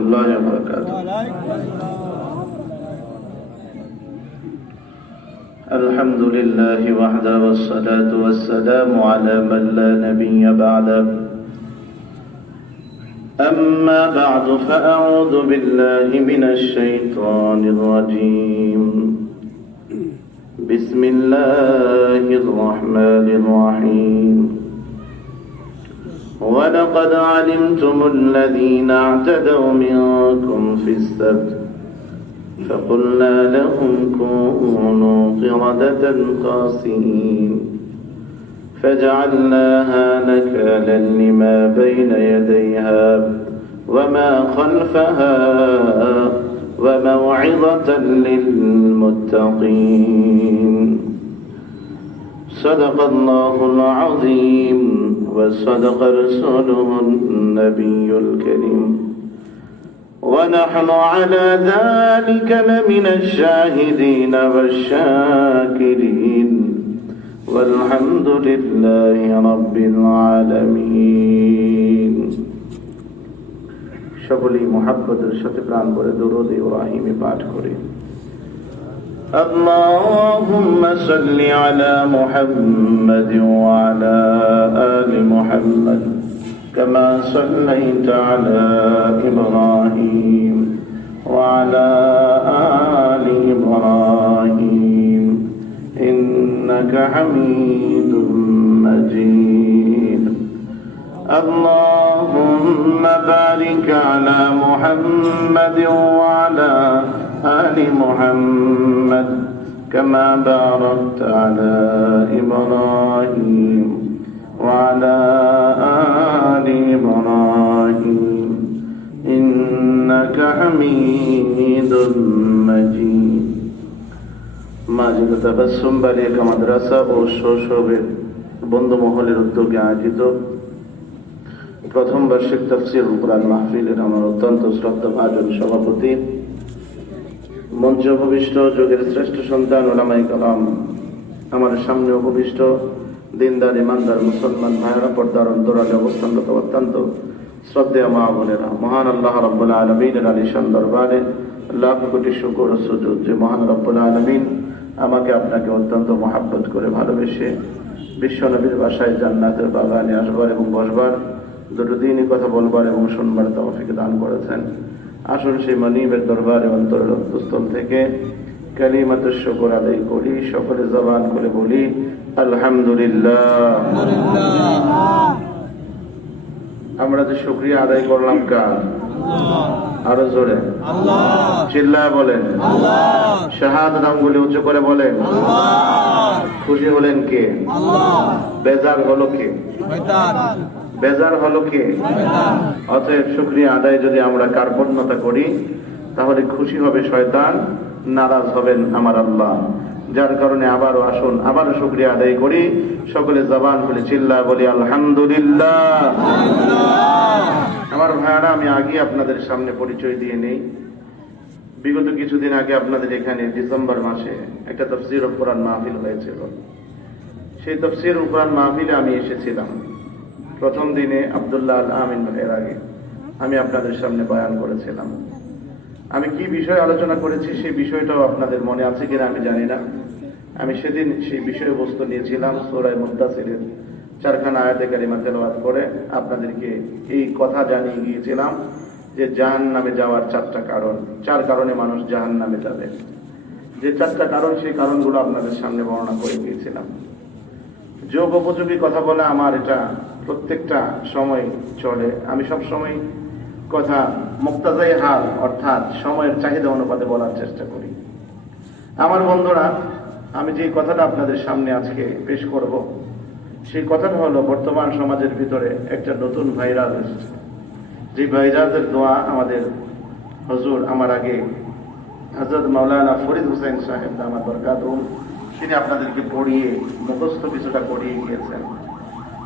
الله وبركاته. الحمد لله وحده والصلاة والسلام على من لا نبي بعده. أما بعد فأعوذ بالله من الشيطان الرجيم. بسم الله الرحمن الرحيم. ولقد علمتم الذين اعتدوا منكم في السبت فقلنا لهم كونوا قردة خاسئين فجعلناها نكالا لما بين يديها وما خلفها وموعظة للمتقين. صدق الله العظيم وصدق رسوله النبي الكريم ونحن على ذلك لمن الشاهدين والشاكرين والحمد لله رب العالمين. সকলেই মুহাব্বতের সাথে প্রাণ ভরে দরুদ ইব্রাহিমী পাঠ করি। اللهم صل على محمد وعلى آل محمد كما صليت على إبراهيم وعلى آل إبراهيم إنك حميد مجيد. اللهم بارك على محمد وعلى آل محمد كما باركت على إبراهيم وعلى آل إبراهيم إنك حميد مجيد. মাজিদ তাবাসসুম বালিকা মাদ্রাসা ও শৈশবের বন্ধু মহলের উদ্যোগে আয়োজিত প্রথম বার্ষিক তাফসীরুল কুরআন মাহফিলের আমার অত্যন্ত শ্রদ্ধাভাজন সভাপতি, মঞ্চে উপবিষ্ট যুগের শ্রেষ্ঠ সন্তান উলামায়ে কেরাম, আমার সামনে উপবিষ্ট দিনদার ইমানদার মুসলমান ভাইয়েরা, পর্দার অন্তরালে অবস্থানরত অত্যন্ত শ্রদ্ধেয় মা বোনেরা, মহান আল্লাহ রাব্বুল আলামিনের আলিশান দরবারে লাখ কোটি শুকর ও সুজুদ যে মহান রব্বুল আলামিন আমাকে আপনাকে অত্যন্ত মহাব্বত করে ভালোবেসে বিশ্ব নবীর বাসায় জান্নাতের বাগানে আসবার এবং বসবার, দুটো দিনই কথা বলবার এবং শুনবার তৌফিক দান করেছেন। আসুন সেই মনিবের দরবারে অন্তরের অন্তঃস্থল থেকে কালিমাতুশ শুকর আদায় করি, সকলে জবান করে বলি আলহামদুলিল্লাহ। আমরা যে শুকরিয়া আদায় করলাম কার? আরো জোরে চিল্লায় বলেন শাহাদাত নামগুলি উঁচু করে বলেন। খুশি হলেন কে? বেজার হলো কে? বেজার হলো কে? অতএব শুকরিয়া আদায় যদি আমরা কার্পণ্যতা করি তাহলে খুশি হবে শয়তান, নারাজ হবেন আমার আল্লাহ। যার কারণে আবারও আসুন আবারও শুকরিয়া আদায় করি, সকলে জবান খুলে চিল্লায় বলি আলহামদুলিল্লাহ। আমার ভাইয়ারা, আমি আগে আপনাদের সামনে পরিচয় দিয়ে নেই। বিগত কিছুদিন আগে আপনাদের এখানে ডিসেম্বর মাসে একটা তাফসীরুল কুরআন মাহফিল হয়েছিল। সেই তাফসীরুল কুরআন মাহফিলে আমি এসেছিলাম। প্রথম দিনে আব্দুল্লাহ আল আমিন ভাইয়ের আগে আমি আপনাদের সামনে বয়ান করেছিলাম। আমি কি বিষয় আলোচনা করেছি সেই বিষয়টাও আপনাদের মনে আছে কিনা আমি জানি না। আমি সেদিন সেই বিষয়বস্তু নিয়েছিলাম সূরা মুদ্দাসিরের 4খানা আয়াতে কারিমা তেলাওয়াত করে আপনাদেরকে এই কথা জানিয়ে গিয়েছিলাম যে জাহান্নামে যাওয়ার 4টা কারণ, 4 কারণে মানুষ জাহান্নামে যাবে। যে 4টা কারণ, সেই কারণগুলো আপনাদের সামনে বর্ণনা করে গিয়েছিলাম। যোগ উপযোগী কথা বলে আমার এটা প্রত্যেকটা সময় চলে। আমি সব সময় কথা মুক্তাজাই হাল অর্থাৎ সময়ের চাহিদা অনুপাতে বলার চেষ্টা করি। আমার বন্ধুরা, আমি যে কথাটা আপনাদের সামনে আজকে পেশ করব সেই কথাটা হলো বর্তমান সমাজের ভিতরে একটা নতুন ভাইরাস এসেছে। যে ভাইরাসের দোয়া আমাদের হুজুর আমার আগে হযরত মাওলানা ফরিদ হোসেন সাহেব দামাত বরকাতুহু তিনি আপনাদেরকে পড়িয়ে মুখস্থ কিছুটা করিয়ে গিয়েছেন।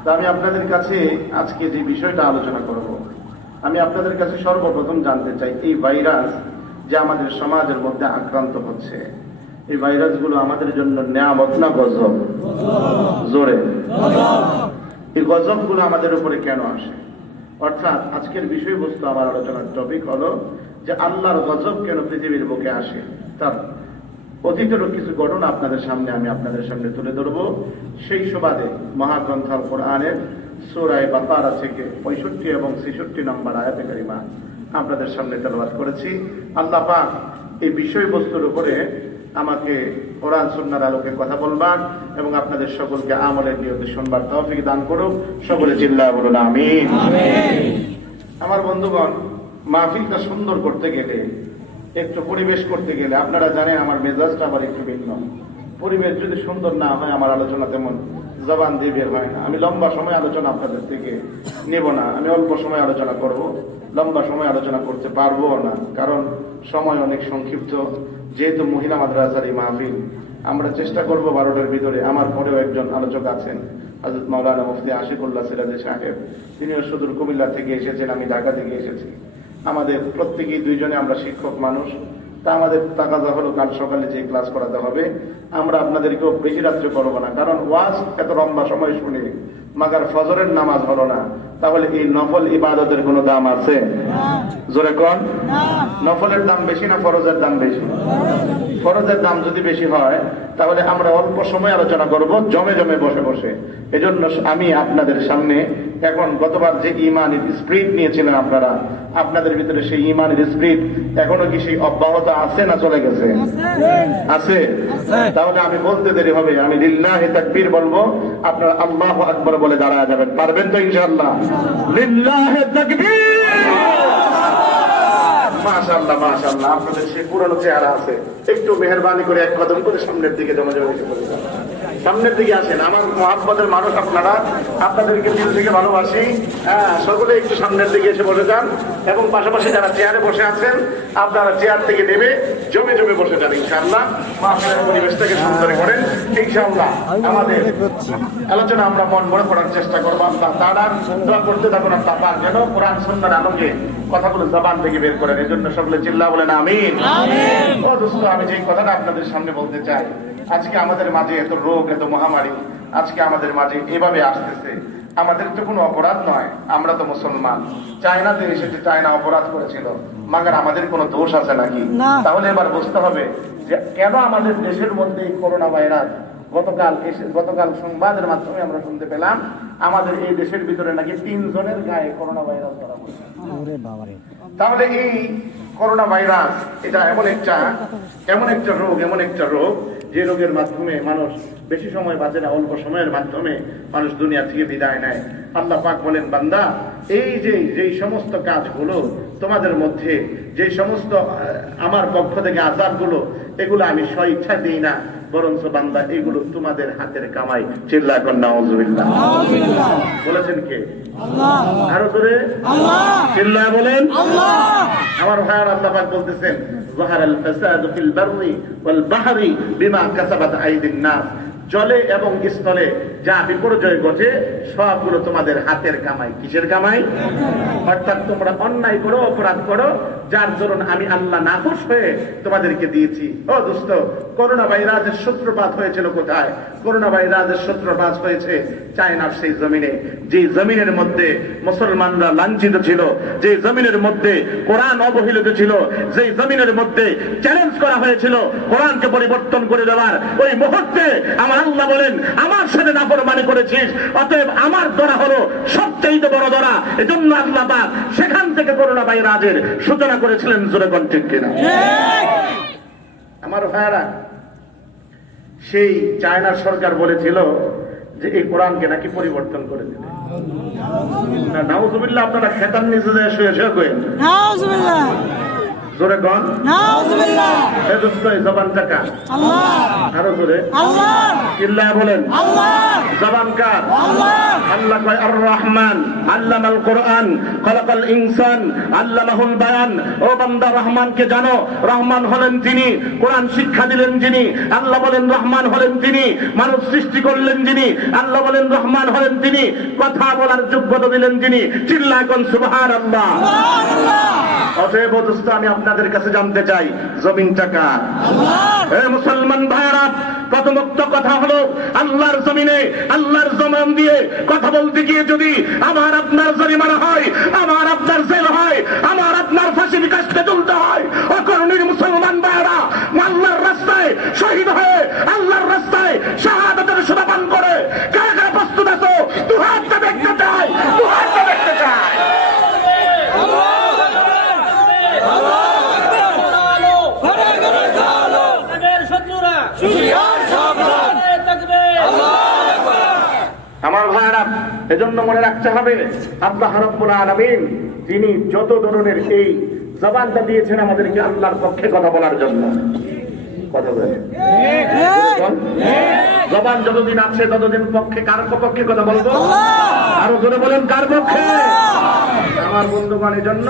তো আমি আপনাদের কাছে আজকে যে বিষয়টা আলোচনা করব, আমি আপনাদের কাছে সর্বপ্রথম জানতে চাই এই ভাইরাস যে আমাদের সমাজের মধ্যে আক্রান্ত হচ্ছে, এই ভাইরাসগুলো আমাদের জন্য নিয়ামত না গজব? জোরে। এই গজবগুলো আমাদের উপরে কেন আসে? অর্থাৎ আজকের বিষয়বস্তু আমার আলোচনার টপিক হলো যে আল্লাহর গজব কেন পৃথিবীর বুকে আসে, তার অতীতেরও কিছু ঘটনা আপনাদের সামনে আমি আপনাদের সামনে তুলে ধরব। সেই সুবাদে মহাগ্রন্থ আল কোরআনের সূরা বাকারা থেকে 65 এবং 66 নম্বর আয়াতে কারিমা আপনাদের সামনে তেলাওয়াত করেছি। আল্লাহ পাক এই বিষয়বস্তুর উপরে আমাকে কোরআন সুন্নাহর আলোকে কথা বলবার এবং আপনাদের সকলকে আমলের নিয়তে শুনবার তৌফিক দান করুন। সকলে চিল্লায় বলুন আমিন। আমার বন্ধুগণ, মাহফিলটা সুন্দর করতে গেলে, একটু পরিবেশ করতে গেলে, আপনারা জানেন আমার মেজাজটা আবার একটু ভিন্ন। পরিবেশ যদি সুন্দর না হয় আমার আলোচনা তেমন জবান দিয়ে বের হয় না। আমি লম্বা সময় আলোচনা আপনাদের থেকে নেব না, আমি অল্প সময় আলোচনা করব। লম্বা সময় আলোচনা করতে পারবো না, কারণ সময় অনেক সংক্ষিপ্ত। যেহেতু মহিলা মাদ্রাসার এই মাহফিল, আমরা চেষ্টা করব 12টার ভিতরে। আমার পরেও একজন আলোচক আছেন, হযরত মাওলানা মুফতি আশিকুল্লাহ সিরাজি সাহেব, তিনিও সুদূর কুমিল্লা থেকে এসেছেন, আমি ঢাকা থেকে এসেছি। আমাদের প্রত্যেকেই দুইজনে আমরা শিক্ষক মানুষ, তা আমাদের তাকাজা হলো কাল সকালে যে ক্লাস করাতে হবে। আমরা আপনাদেরকেও বেশি রাত্রে করবো না, কারণ ওয়াজ এত লম্বা সময় শুনে মাগার ফজরের নামাজ হলো না, তাহলে এই নফল ইবাদতের কোনো দাম আছে? জোরে কোন? নফলের দাম বেশি না ফরজের দাম বেশি? ফরজের দাম যদি বেশি হয় তাহলে আমরা অল্প সময় আলোচনা করব, জমে জমে বসে বসে। এজন্য আমি আপনাদের সামনে এখন গতবার যে ইমানের স্পিরিট নিয়েছিলেন আপনারা, আপনাদের ভিতরে সেই ইমানের স্পিরিট এখনো কি সেই অব্যাহত আছে না চলে গেছে? আছে। তাহলে আমি বলতে দেরি হবে, আমি লিল্লাহি তাকবীর বলবো, আপনারা আল্লাহু আকবার বলে দাঁড়ায় যাবেন। পারবেন তো ইনশাআল্লাহ? লিল্লাহি তাকবীর। মাশাআল্লাহ মাশাআল্লাহ, আপনাদের সেই পুরনো চেহারা আছে। একটু মেহেরবানি করে এক কদম করে সামনের দিকে জমা জমা এসে বলে যান। সামনের দিকে আসেন, আমার মহাব্বতের মানুষ আপনারা, আপনাদেরকে দিল থেকে ভালোবাসি। হ্যাঁ, সকলে একটু সামনের দিকে এসে বসে যান, এবং পাশাপাশি যারা চেয়ারে বসে আছেন আপনারা চেয়ার থেকে নেমে জমে জমে বসে যান। ইনশাআল্লাহ মাহফিলের পরিবেশটাকে সুন্দর করেন। ইনশাআল্লাহ আমাদের আলোচনা আমরা মন ভরে করার চেষ্টা করবো। তারা দোয়া করতে থাকুন, আপনার তার যেন কোরআন সুন্নাহর আলোকে কথাগুলো জবান থেকে বের করেন। এই জন্য সকলে চিল্লা বলেন আমিন। ও দোস্ত, আমি যে কথাটা আপনাদের সামনে বলতে চাই, আজকে আমাদের মাঝে এত রোগ, এত মহামারী আজকে আমাদের মাঝে এভাবে আসতেছে। আমাদের তো কোনো অপরাধ নয়, আমরা তো মুসলমান। চায়নাতে এসেছে, চায়না অপরাধ করেছিল, মাগার আমাদের কোনো দোষ আছে নাকি? তাহলে এবার বুঝতে হবে যে কেন আমাদের দেশের মধ্যে এই করোনা ভাইরাস গতকাল সংবাদের মাধ্যমে আমরা শুনতে পেলাম আমাদের এই দেশের ভিতরে নাকি 3 জনের গায়ে করোনা ভাইরাস ধরা পড়েছে। তাহলে এই করোনা ভাইরাস এটা এমন একটা রোগ, যে রোগের মাধ্যমে মানুষ বেশি সময় বাঁচে না, অল্প সময়ের মাধ্যমে মানুষ দুনিয়া থেকে বিদায় নেয়। আল্লাহ পাক বলেন, বান্দা এই যে সমস্ত কাজগুলো তোমাদের মধ্যে, যে সমস্ত আমার পক্ষ থেকে আযাবগুলো, এগুলো আমি স্বইচ্ছা দিই না, বরঞ্চ বান্দা এগুলো তোমাদের হাতের কামাই। চিল্লায় কোন নাউযুবিল্লাহ। বলেছেন কে? আল্লাহ। আরো জোরে আল্লাহ। চিল্লায় বলেন আল্লাহ। আমার ভাইয়ার আল্লাহ পাক বলতেছেন, যাহারাল ফাসাদু ফিল বাররি ওয়াল বাহরি বিমা কাসাবাত আইদিন নাস। জলে এবং স্থলে যা বিপর্যয় ঘটে সবগুলো তোমাদের হাতের কামাই। কিসের কামাই? অর্থাৎ তোমরা অন্যায় করো, অপরাধ করো, যার দরুন আমি আল্লাহ নাখুশ হয়ে তোমাদেরকে দিয়েছি। ও দোস্ত, করোনা ভাইরাসের সূত্রপাত হয়েছিল কোথায়? করোনা ভাইরাসের সূত্রপাত হয়েছে চায়নার সেই জমিনে, যে জমিনের মধ্যে মুসলমানরা লাঞ্ছিত ছিল, যে জমিনের মধ্যে কোরআন অবহেলিত ছিল, যে জমিনের মধ্যে চ্যালেঞ্জ করা হয়েছিল কোরআনকে পরিবর্তন করে দেওয়ার। ওই মুহূর্তে আমার আল্লাহ বলেন, আমার সাথে নাফরমানি করেছিস, অতএব আমার ধরা হলো সবচেয়ে বড় ধরা। এজন্য আল্লাহ পাক সেখান থেকে করোনা ভাইরাসের সূচনা করেছিলেন। জোরে কোন ঠিক কিনা? আমার ভাইরা, সেই চায়নার সরকার বলেছিল যে এই কোরআনকে নাকি পরিবর্তন করে দিবে। নাউযুবিল্লাহ। আপনারা খেতান নিচে যায় শুয়ে শুয়ে কইেন নাউযুবিল্লাহ। জোরে কোন নাউযুবিল্লাহ। এই দোস্ত, এই জবানটা কার? আল্লাহ। আরো জোরে আল্লাহ। চিল্লায় বলেন আল্লাহ। জবান কার? আল্লাহ। আল্লাহ কয় আর রহমান আল্লামাল কোরআন খলাকাল ইনসান আল্লামাহুল বায়ান। ও বান্দা, রহমানকে জানো, রহমান হলেন তিনি, কোরআন শিক্ষা দিলেন যিনি। আল্লাহ বলেন রহমান হলেন তিনি, মানুষ সৃষ্টি করলেন যিনি। আল্লাহ বলেন রহমান হলেন তিনি, কথা বলার যোগ্যতা দিলেন যিনি। চিল্লায় কোন সুবহানাল্লাহ। সুবহানাল্লাহ। অতএব দোস্ত আমি আপনাদের কাছে জানতে চাই, জমিনটা কার? হে মুসলমান ভাইরা, প্রথমোক্ত কথা হলো আল্লাহর জমিনে আল্লাহর জমান দিয়ে কথা বলতে গিয়ে যদি আমার আপনার জরিমানা হয়, আমার আপনার জেল হয়, আমার আপনার ফাঁসির কাস্টে তুলতে হয়, অকর্ণীর মুসলমান ভাইরা আল্লাহর রাস্তায় শহীদ হয়ে আল্লাহর রাস্তায় শাহাদাতের সুধা পান করে কারা কারা প্রস্তুত আছো? দু হাতটা দেখতে চাই, দু হাতটা দেখতে চাই। আমার ভাইরা, এজন্য মনে রাখতে হবে আল্লাহ রাব্বুল আলামিন যিনি যত ধরনের এই জবানটা দিয়েছেন আমাদেরকে আল্লাহর পক্ষে কথা বলার জন্য। কথা বলেন জবান যতদিন আছে ততদিন পক্ষে কার পক্ষে কথা বলবো? আরো জোরে বলেন কার পক্ষে? আমার বন্ধুগণ, এজন্য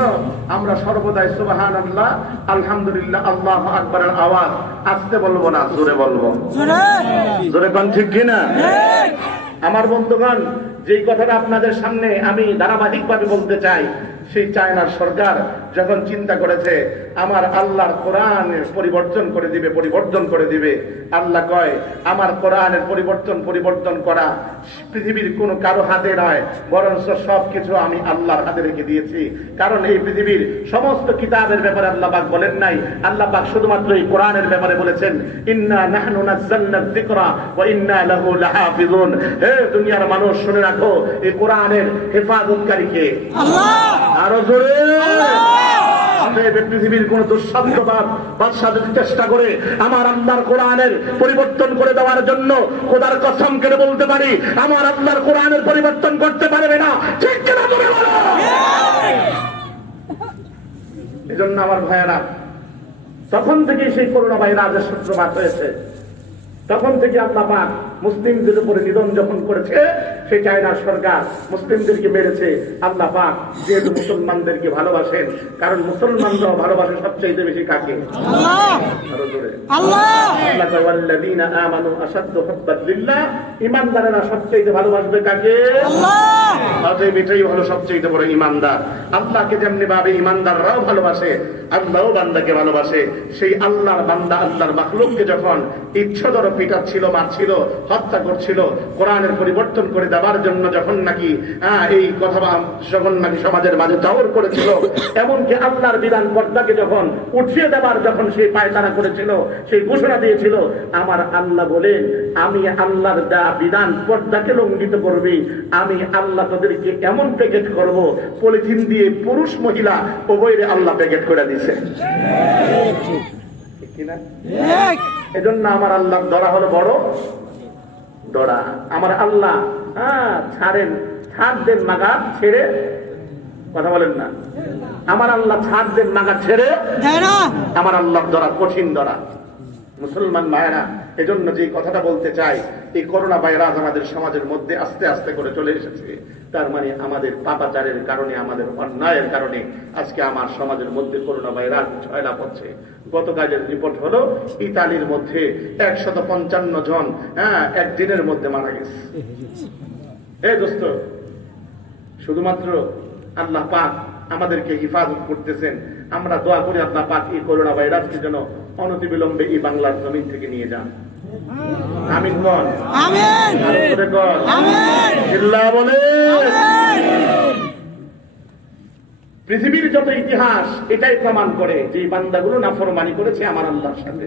আমরা সর্বদাই সুবহানাল্লাহ, আলহামদুলিল্লাহ, আল্লাহু আকবারের আওয়াজ আস্তে বলবো না, জোরে বলবো। জোরে কোন ঠিক কিনা? আমার বন্ধুগণ, যেই কথাটা আপনাদের সামনে আমি ধারাবাহিকভাবে বলতে চাই, সেই চায়নার সরকার যখন চিন্তা করেছে আমার আল্লাহর কোরআনের পরিবর্তন করে দিবে, আল্লাহ কয় আমার কোরআনের পরিবর্তন করা পৃথিবীর কোনো কারো হাতে নয়, বরঞ্চ সবকিছু আমি আল্লাহর হাতে রেখে দিয়েছি। কারণ এই পৃথিবীর সমস্ত কিতাবের ব্যাপারে আল্লাহ পাক বলেন নাই, আল্লাহ পাক শুধুমাত্র এই কোরআনের ব্যাপারে বলেছেন ইন্না নাহনু নাযালনা যিকরা ওয়া ইন্না লাহু লাহাফিজুন। হে দুনিয়ার মানুষ, শুনে রাখো, এই কোরআনের হেফাজতকারী কে? আল্লাহ। আরো জোরে। পৃথিবীর কোন দুঃসাধ্যবাদ বাদশাহ চেষ্টা করে আমার আল্লাহর কোরআনের পরিবর্তন করে দেওয়ার জন্য খোদার কসম করে বলতে পারি আমার আল্লাহর কোরআনের পরিবর্তন করতে পারবে না। ঠিক কিনা তুমি বলো? এজন্য আমার ভাইয়েরা, তখন থেকে সেই করোনা ভাইরাসের সূত্রপাত হয়েছে, তখন থেকে আল্লাহ পাক মুসলিমদের উপরে নিধন যখন করেছে, সেই চায়নার সরকার মুসলিমদেরকে মেরেছে। আল্লাহ পাক যেহেতু মুসলমানদেরকে ভালোবাসেন, কারণ মুসলমানরাও ভালোবাসে সবচেয়ে বেশি কাকে? আল্লাহ। আমানু আশাদ্দু হুব্বান লিল্লাহ, ঈমানদারেরা সবচেয়ে ভালোবাসবে কাকে? আল্লাহ। অতএব এটাই হলো সবচেয়ে বড় ঈমানদার। আল্লাহকে যেমনি ভাবে ঈমানদাররাও ভালোবাসে, আল্লাহও বান্দাকে ভালোবাসে। সেই আল্লাহর বান্দা আল্লাহর মাখলুককে যখন ইচ্ছাধর পিটাচ্ছিল, মারছিল, হত্যা করছিল, কোরআনের পরিবর্তন করে দেওয়ার জন্য যখন নাকি এই কথা যখন নাকি সমাজের মাঝে দাওর করেছিল, এমনকি আল্লাহর বিধান পর্দাকে যখন উঠিয়ে দেওয়ার যখন সেই পায়তারা করেছিল, সেই ঘোষণা দিয়েছিল, আমার আল্লাহ বলেন আমি আল্লাহর বিধান পর্দাকে লঙ্ঘিত করবি, আমি আল্লাহ তোদেরকে এমন প্যাকেট করব, পলিথিন দিয়ে পুরুষ মহিলা উভয়ের আল্লাহ প্যাকেট করে দিছে। এজন্য আমার আল্লাহর দরা হলো বড় দরা। আমার আল্লাহ ছাড় দেন মাগার ছেড়ে, কথা বলেন না, আমার আল্লাহ ছাড় দেন মাগার ছেড়ে, আমার আল্লাহর দরা কঠিন দরা। মুসলমান ভাইরা, এজন্য যে কথাটা বলতে চাই, এই করোনা ভাইরাস আমাদের সমাজের মধ্যে আস্তে আস্তে করে চলে এসেছে। তার মানে আমাদের পাপাচারের কারণে, আমাদের অন্যায়ের কারণে আজকে আমার সমাজের মধ্যে করোনা ভাইরাস ছয়লাভ হচ্ছে। গতকালের রিপোর্ট হলো ইতালির মধ্যে 155 জন একদিনের মধ্যে মারা গেছে। দোস্ত, শুধুমাত্র আল্লাহ পাক আমাদেরকে হিফাজত করতেছেন। আমরা দোয়া করি আল্লাহ পাক এই করোনা ভাইরাসকে যেন অনতিবিলম্বে এই বাংলার জমিন থেকে নিয়ে যান। আমিন বল। আমিন। আমিন। আল্লাহ বলে পৃথিবীর যত ইতিহাস এটাই প্রমাণ করে যে বান্দাগুলো নাফরমানি করেছে আমার আল্লাহর সাথে।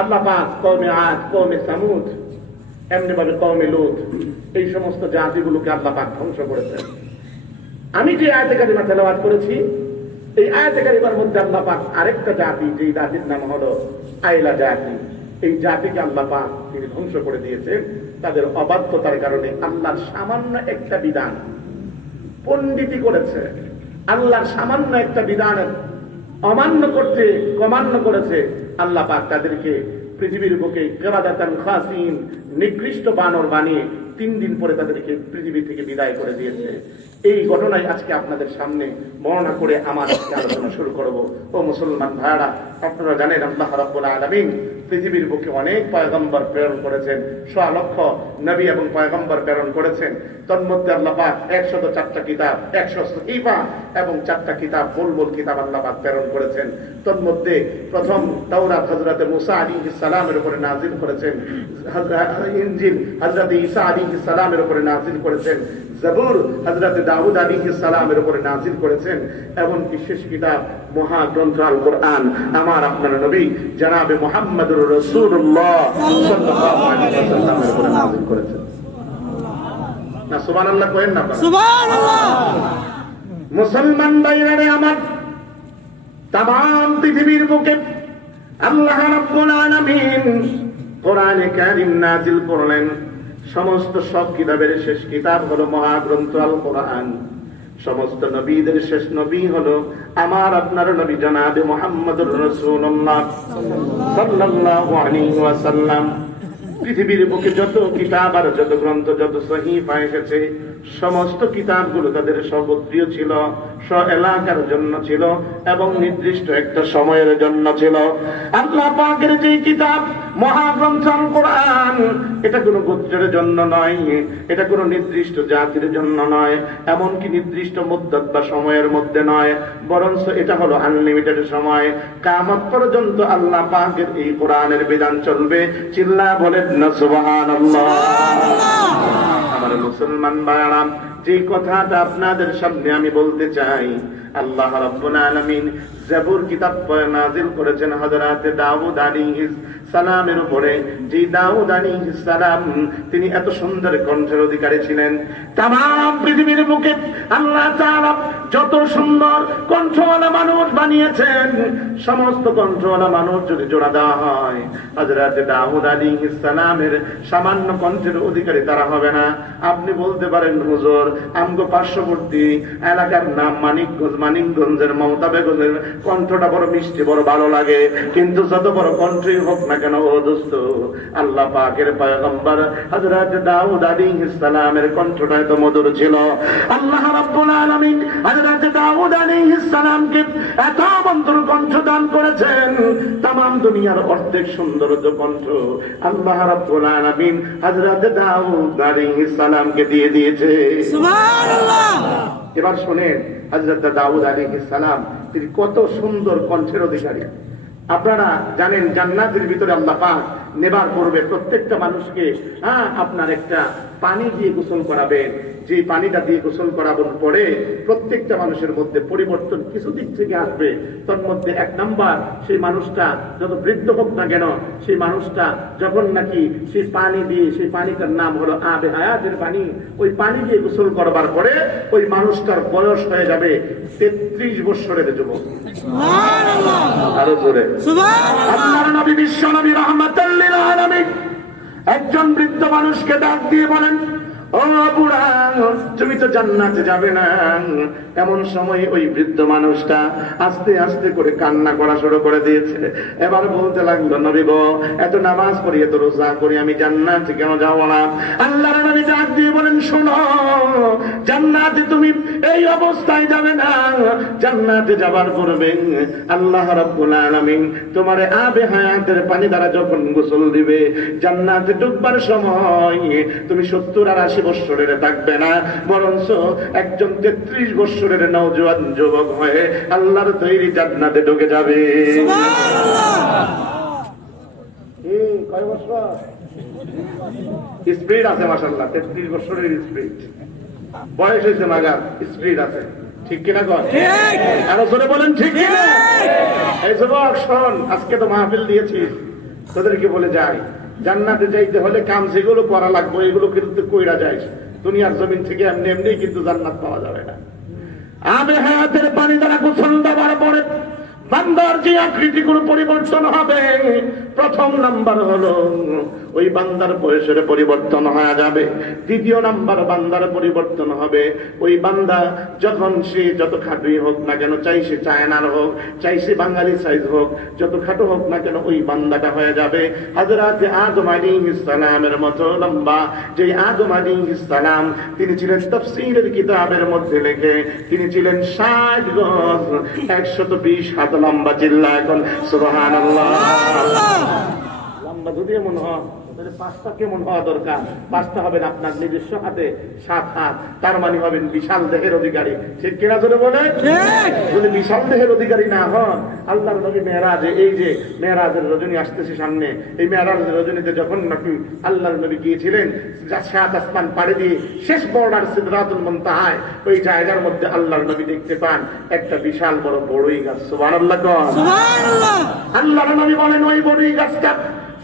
আল্লাহ পাক কওমে আদ, কওমে সামুদ, এমনি ভাবে কওমে লূত, এই সমস্ত জাতিগুলোকে আল্লাহ পাক ধ্বংস করেছেন। আমি যে আয়াতে কারিমা তেলাওয়াত করেছি, এই আয়াতে কারিমার মধ্যে আল্লাহ পাক আরেকটা জাতি, যে জাতির নাম হলো আইলা জাতি, এই জাতিকে আল্লাহ পাক তিনি ধ্বংস করে দিয়েছেন তাদের অবাধ্যতার কারণে। আল্লাহর সামান্য একটা বিধান পণ্ডিতি করেছে, আল্লাহর সামান্য একটা বিধান অমান্য করেছে, আল্লাহ পাক তাদেরকে পৃথিবীর বুকে কিরাদাতান খাসিন, নিকৃষ্ট বানর বানিয়ে 3 দিন পরে তাদেরকে পৃথিবী থেকে বিদায় করে দিয়েছে। এই ঘটনায় আজকে আপনাদের সামনে বর্ণনা করে আমার আলোচনা শুরু করব। ও মুসলমান ভাইরা, আপনারা জানেন আল্লাহ রাব্বুল আলামিন পৃথিবীর বুকে অনেক পয়গম্বর প্রেরণ করেছেন, সোয়া লক্ষ নবী এবং পয়গম্বর প্রেরণ করেছেন। তন্মধ্যে আল্লাহ পাক 104টা কিতাব, 100 সহিফা এবং 4টা কিতাব, মূল কিতাব আল্লাহ পাক প্রেরণ করেছেন। তন্মধ্যে প্রথম তাওরাত হযরতে মুসা আলাইহিস সালামের উপরে নাযিল করেছেন, ইনজিল হযরতে ঈসা আলাইহিস সালামের উপরে নাযিল করেছেন, জবুর হযরতে দাউদ আলাইহিস সালামের উপরে নাযিল করেছেন, এবং বিশেষ কিতাব মহাগ্রন্থ আল কোরআন আমার আপনার নবী জনাবে মুহাম্মদুর রাসূলুল্লাহ সাল্লাল্লাহু আলাইহি ওয়াসাল্লামের উপরে নাযিল করেছেন। না সুবহানাল্লাহ কইেন না? সুবহানাল্লাহ। মুসলমান ভাইরা আমার, তাম পৃথিবীর বুকে আল্লাহ রাব্বুল আলামিন কোরআনে কারীম নাযিল করলেন। সমস্ত সব কিতাবের শেষ কিতাব হলো মহাগ্রন্থ আল কোরআন। সমস্ত নবীদের শেষ নবী হলো আমার আপনার নবী জনাবে মুহাম্মদুর রাসূলুল্লাহ সাল্লাল্লাহু আলাইহি ওয়াসাল্লাম। পৃথিবীর বুকে যত কিতাব আর যত গ্রন্থ, যত সহিফা এসেছে, সমস্ত কিতাবগুলো তাদের সর্বপ্রিয় ছিল, এলাকার জন্য ছিল এবং নির্দিষ্ট একটা সময়ের জন্য ছিল। আল্লাহ পাকের যে কিতাব মহাগ্রন্থ আল কোরআন, এটা কোনো গোত্রের জন্য নয়, এটা কোনো নির্দিষ্ট জাতির জন্য নয়, এমনকি নির্দিষ্ট মুদ্দত বা সময়ের মধ্যে নয়, বরঞ্চ এটা হলো আনলিমিটেড সময়। কিয়ামত পর্যন্ত আল্লাহ পাকের এই কোরআনের বিধান চলবে। চিল্লায়া বলেন না সুবহানাল্লাহ। আমার মুসলমান ভাইরা, যে কথাটা আপনাদের সামনে আমি বলতে চাই, আল্লাহ রাব্বুল আলামিন জাবুর কিতাব নাযিল করেছেন হযরতে দাউদ আলাইহিস সালামের উপরে। যে দাউদ আলাইহিস সালাম তিনি এত সুন্দর কণ্ঠের অধিকারী ছিলেন। তামাম পৃথিবীর বুকে আল্লাহ তাআলা যত সুন্দর কণ্ঠওয়ালা মানুষ বানিয়েছেন, সমস্ত কণ্ঠওয়ালা মানুষ যদি জোড়া দেওয়া হয়, হযরতে দাউদ আলাইহিস সালামের সামান্য কণ্ঠের অধিকারী তারা হবে না। আপনি বলতে পারেন হুজুর, আমগো পার্শ্ববর্তী এলাকার নাম মানিকগঞ্জ, মানিকগঞ্জের মমতা বেগমের কণ্ঠটা বড় মিষ্টি, বড় ভালো লাগে, কিন্তু যত বড় কণ্ঠই হোক না কেন ও দোস্ত, আল্লাহ পাকের পয়গম্বর হযরত দাউদ আলাইহিস সালামের কণ্ঠটা এত মধুর ছিল। আল্লাহ রাব্বুল আলামিন হযরত দাউদ আলাইহিস সালামকে এত মধুর কণ্ঠ দান করেছেন, তামাম দুনিয়ার অর্ধেক সৌন্দর্য কণ্ঠ আল্লাহ রাব্বুল আলামিন হযরত দাউদ আলাইহিস সালামকে দিয়ে দিয়েছে। সুবহানাল্লাহ। এবার শুনেন, হযরত দাউদ আলাইহিস সালাম তিনি কত সুন্দর কণ্ঠের অধিকারী। আপনারা জানেন, জান্নাতের ভিতরে আল্লাহ পাক নেবার পূর্বে প্রত্যেকটা মানুষকে আপনার একটা পানি দিয়ে গোসল করাবেন। যে পানিটা দিয়ে গোসল করানোর পরে প্রত্যেকটা মানুষের মধ্যে পরিবর্তন কিছু দিক থেকে আসবে। তার মধ্যে এক নাম্বার, সেই মানুষটা যত বৃদ্ধ হোক না কেন, সেই মানুষটা যখন নাকি সেই পানি দিয়ে, সেই পানিটার নাম হলো আবে হায়াতের পানি, ওই পানি দিয়ে গোসল করবার পরে ওই মানুষটার বয়স হয়ে যাবে 33 বছরের যুবক। আরো জোরে আল্লাহর নবী বিশ্ব নবী রাহমাতুল লিল আলামিন একজন বৃদ্ধ মানুষকে ডাক দিয়ে বলেন, ও বুড়া, তুমি তো জান্নাতে যাবে না। এমন সময় ওই বৃদ্ধ মানুষটা আস্তে আস্তে করে কান্না করা শুরু করে দিয়েছে। এবার বলতে লাগলো, নবী গো, এত নামাজ পড়ি, এত রোজা করি, আমি জান্নাতে কেন যাব না? আল্লাহর নবী ডাক দিয়ে বলেন, শোনো, জান্নাতে তুমি এই অবস্থায় যাবে না। জান্নাতে যাবার পূর্বে আল্লাহ রাব্বুল আলামিন তোমারে আবে হায়াতের পানি দ্বারা যখন গোসল দিবে, জান্নাতে ঢুকবার সময় তুমি 70 আর 80 বছরের থাকবে না, বরঞ্চ একজন 33 বছরের নওজোয়ান যুবক হয়ে আল্লাহর তৈরি জান্নাতে ঢুকে যাবে। কয় বছর স্পিড আছে? মাশাআল্লাহ, 33 বছরের স্পিড, বয়স হয়েছে মাগার, স্পিড আছে। ঠিক কিনা কন? আরো জোরে বলেন ঠিক কিনা? এই যুবক শোন, আজকে তো মাহফিল দিয়েছিস, তোদেরকে বলে যাই, জান্নাতে যাইতে হলে কাম যেগুলো করা লাগবে এগুলো কিন্তু কইরা যায়। দুনিয়ার জমিন থেকে এমনি এমনি কিন্তু জান্নাত পাওয়া যাবে না। আবে হায়াতের পানি দ্বারা গোসল দেওয়ার পরে বান্দার যে আকৃতিগুলো পরিবর্তন হবে, প্রথম নাম্বার হলো ওই বান্দার বয়সের পরিবর্তন হয়ে যাবে। দ্বিতীয় নাম্বার, বান্দার পরিবর্তন হবে ওই বান্দা যখন সে যত খাটুই হোক না কেন, চাই সে চায়নার হোক, চাই সে বাঙালি সাইজ হোক, যত খাটো হোক না কেন, ওই বান্দাটা হয়ে যাবে হযরতে আদম আলাইহিস সালামের মতো লম্বা। যে আদম আলাইহিস সালাম তিনি ছিলেন তাফসীরের কিতাবের মধ্যে লেখে, তিনি ছিলেন 60 গজ 120 হাত লম্বা। চিল্লা এখন সুবহানাল্লাহ। লম্বা যদি এমন হয় তাহলে 5টা কেমন হওয়া দরকার? 5টা হবেন আপনার নিজস্ব হাতে, 7 হাত, তার মানে হবেন বিশাল দেহের অধিকারী। ঠিক কিনা জোরে বলে? যদি বিশাল দেহের অধিকারী না হন, আল্লাহর নবী মেরাজে, এই যে মেরাজের রজনী আসতেছে সামনে, এই মেরাজের রজনীতে যখন নাকি আল্লাহর নবী গিয়েছিলেন 7 আসমান পাড়ি দিয়ে শেষ বর্ডার সিদরাতুল মুনতাহায়, ওই জায়গার মধ্যে আল্লাহর নবী দেখতে পান একটা বিশাল বড় বড়ই গাছ। সুবহানাল্লাহ। সুবহানাল্লাহ। আল্লাহর নবী বলেন ওই বড়ই গাছটা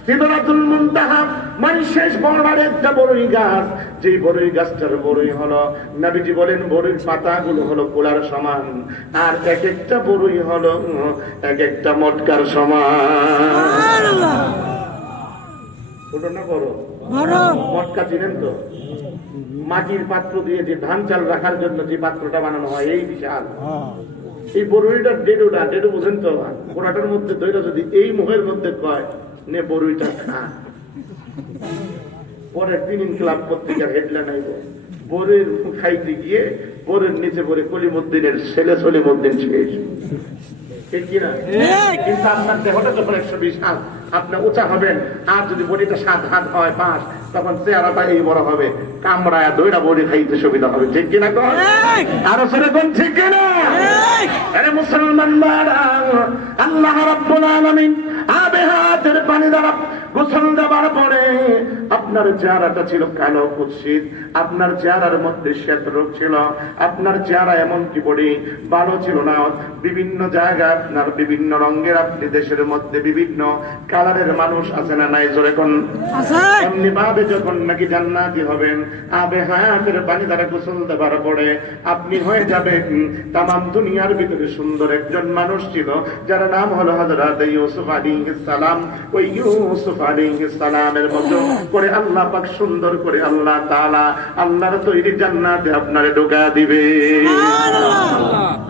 সিদরাতুল মুনতাহা মানে শেষ বর্ডারে একটা বড়ই গাছ। যেই বড়ই গাছটার বড়ই হলো, নবীজি বলেন বড়ির পাতাগুলো হলো কোলার সমান, আর এক একটা বড়ই হলো এক একটা মটকার সমান। ছোট না বড়? মটকা চিনেন তো? মাটির পাত্র দিয়ে যে ধান চাল রাখার জন্য যে পাত্রটা বানানো হয়, এই বিশাল। এই বড়ইটার ডেডো বুঝেন তো? কোনাটার মধ্যে দইটা যদি এই মুখের মধ্যে কয় নে বড়ইটা খা, পরে 3 ক্লাব পত্রিকার হেডলাইন আইব বড়ির খাইতে গিয়ে বড়ির নিচে পড়ে কলিমুদ্দিনের ছেলে সলিমুদ্দিন শেষ। ঠিক কিনা? কিন্তু আপনার দেহটা যখন 120 হাত, আপনি উঁচা হবেন, আর যদি বডিটা 7 হাত হয় 5, তখন চেহারাটা এই বড় হবে, কামড়ায় দইটা বডি খাইতে সুবিধা হবে। ঠিক কিনা? আরো সেরকম ঠিক কিনা? আরে মুসলমান বাড়া, আল্লাহ রাব্বুল আলামিন আবে হাতের পানি দ্বারা গোসল দেওয়ার পরে আপনার চেহারাটা ছিল কালো কুৎসিত, আপনার চেহারার মধ্যে শ্বেত রোগ ছিল, আপনার চেহারা এমন কি বডি ভালো ছিল না, বিভিন্ন জায়গায় আপনার বিভিন্ন রঙের, আপনি দেশের মধ্যে বিভিন্ন কালারের মানুষ আছে না নাই? জোরে কোন? এমনি ভাবে যখন নাকি জান্নাতি হবেন, আবে হায়াতের পানি দ্বারা গোসল দেওয়ার পরে আপনি হয়ে যাবেন তামাম দুনিয়ার ভিতরে সুন্দর একজন মানুষ ছিল, যার নাম হলো হযরত ইউসুফ আলাইহিস সালাম। ওই ইউসুফ আলাইহিস সালামের মতো করে আল্লাহ পাক সুন্দর করে আল্লাহ তাআলা আল্লাহর তৈরি জান্নাতে আপনারে ঢোকা দিবে।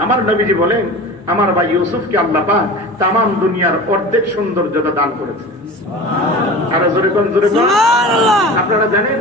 আমার নবীজি বলেন আমার ভাই ইউসুফকে আল্লাহ পাক তামাম দুনিয়ার অর্ধেক সৌন্দর্যতা দান করেছে। আর জোরে কোন? জোরে কোন? আপনারা জানেন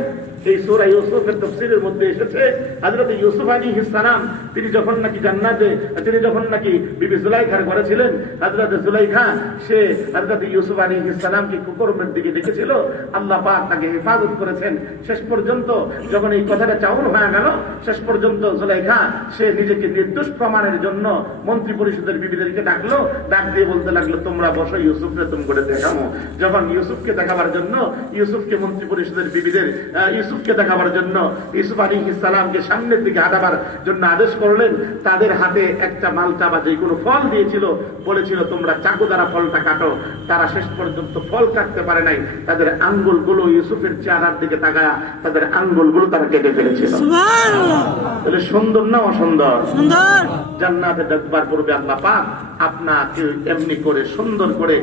এই সূরা ইউসুফের তাফসীরের মধ্যে এসেছে হযরত ইউসুফ আলাইহিস সালাম তিনি যখন নাকি জান্নাতে, তিনি যখন নাকি বিবি জুলাইখার ঘরে ছিলেন, হযরত জুলাইখা সে হযরত ইউসুফ আলাইহিস সালামকে কুকর্মের দিকে দেখেছিল, আল্লাহ পাক তাকে হেফাজত করেছেন। শেষ পর্যন্ত যখন এই কথাটা চাউর হয়ে গেল, শেষ পর্যন্ত জুলাইখা সে নিজেকে নির্দোষ প্রমাণের জন্য মন্ত্রী পরিষদের বিবিদেরকে ডাকলো, ডাক দিয়ে বলতে লাগলো তোমরা বসো, ইউসুফকে তুমি করে দেখাবো। যখন ইউসুফকে দেখাবার জন্য, ইউসুফকে মন্ত্রী পরিষদের বিবিদের ইউসুফকে দেখাবার জন্য ইউসুফ আলাইহিস সালামকে সামনের দিকে হাঁটাবার জন্য আদেশ করলেন। তাদের হাতে একটা মালটা বা যে কোনো ফল দিয়েছিল, বলেছিল তোমরা চাকু দ্বারা ফলটা কাটো। তারা শেষ পর্যন্ত ফল কাটতে পারে নাই, তাদের আঙ্গুলগুলো ইউসুফের চেহারার দিকে তাকায়া তাদের আঙ্গুলগুলো তারা কেটে ফেলেছিল। সুবহানাল্লাহ। তাহলে সুন্দর না অসুন্দর? সুন্দর। জান্নাতে ঢোকবার পূর্বে আল্লাহ পাক আপনাকে এমনি করে সুন্দর করে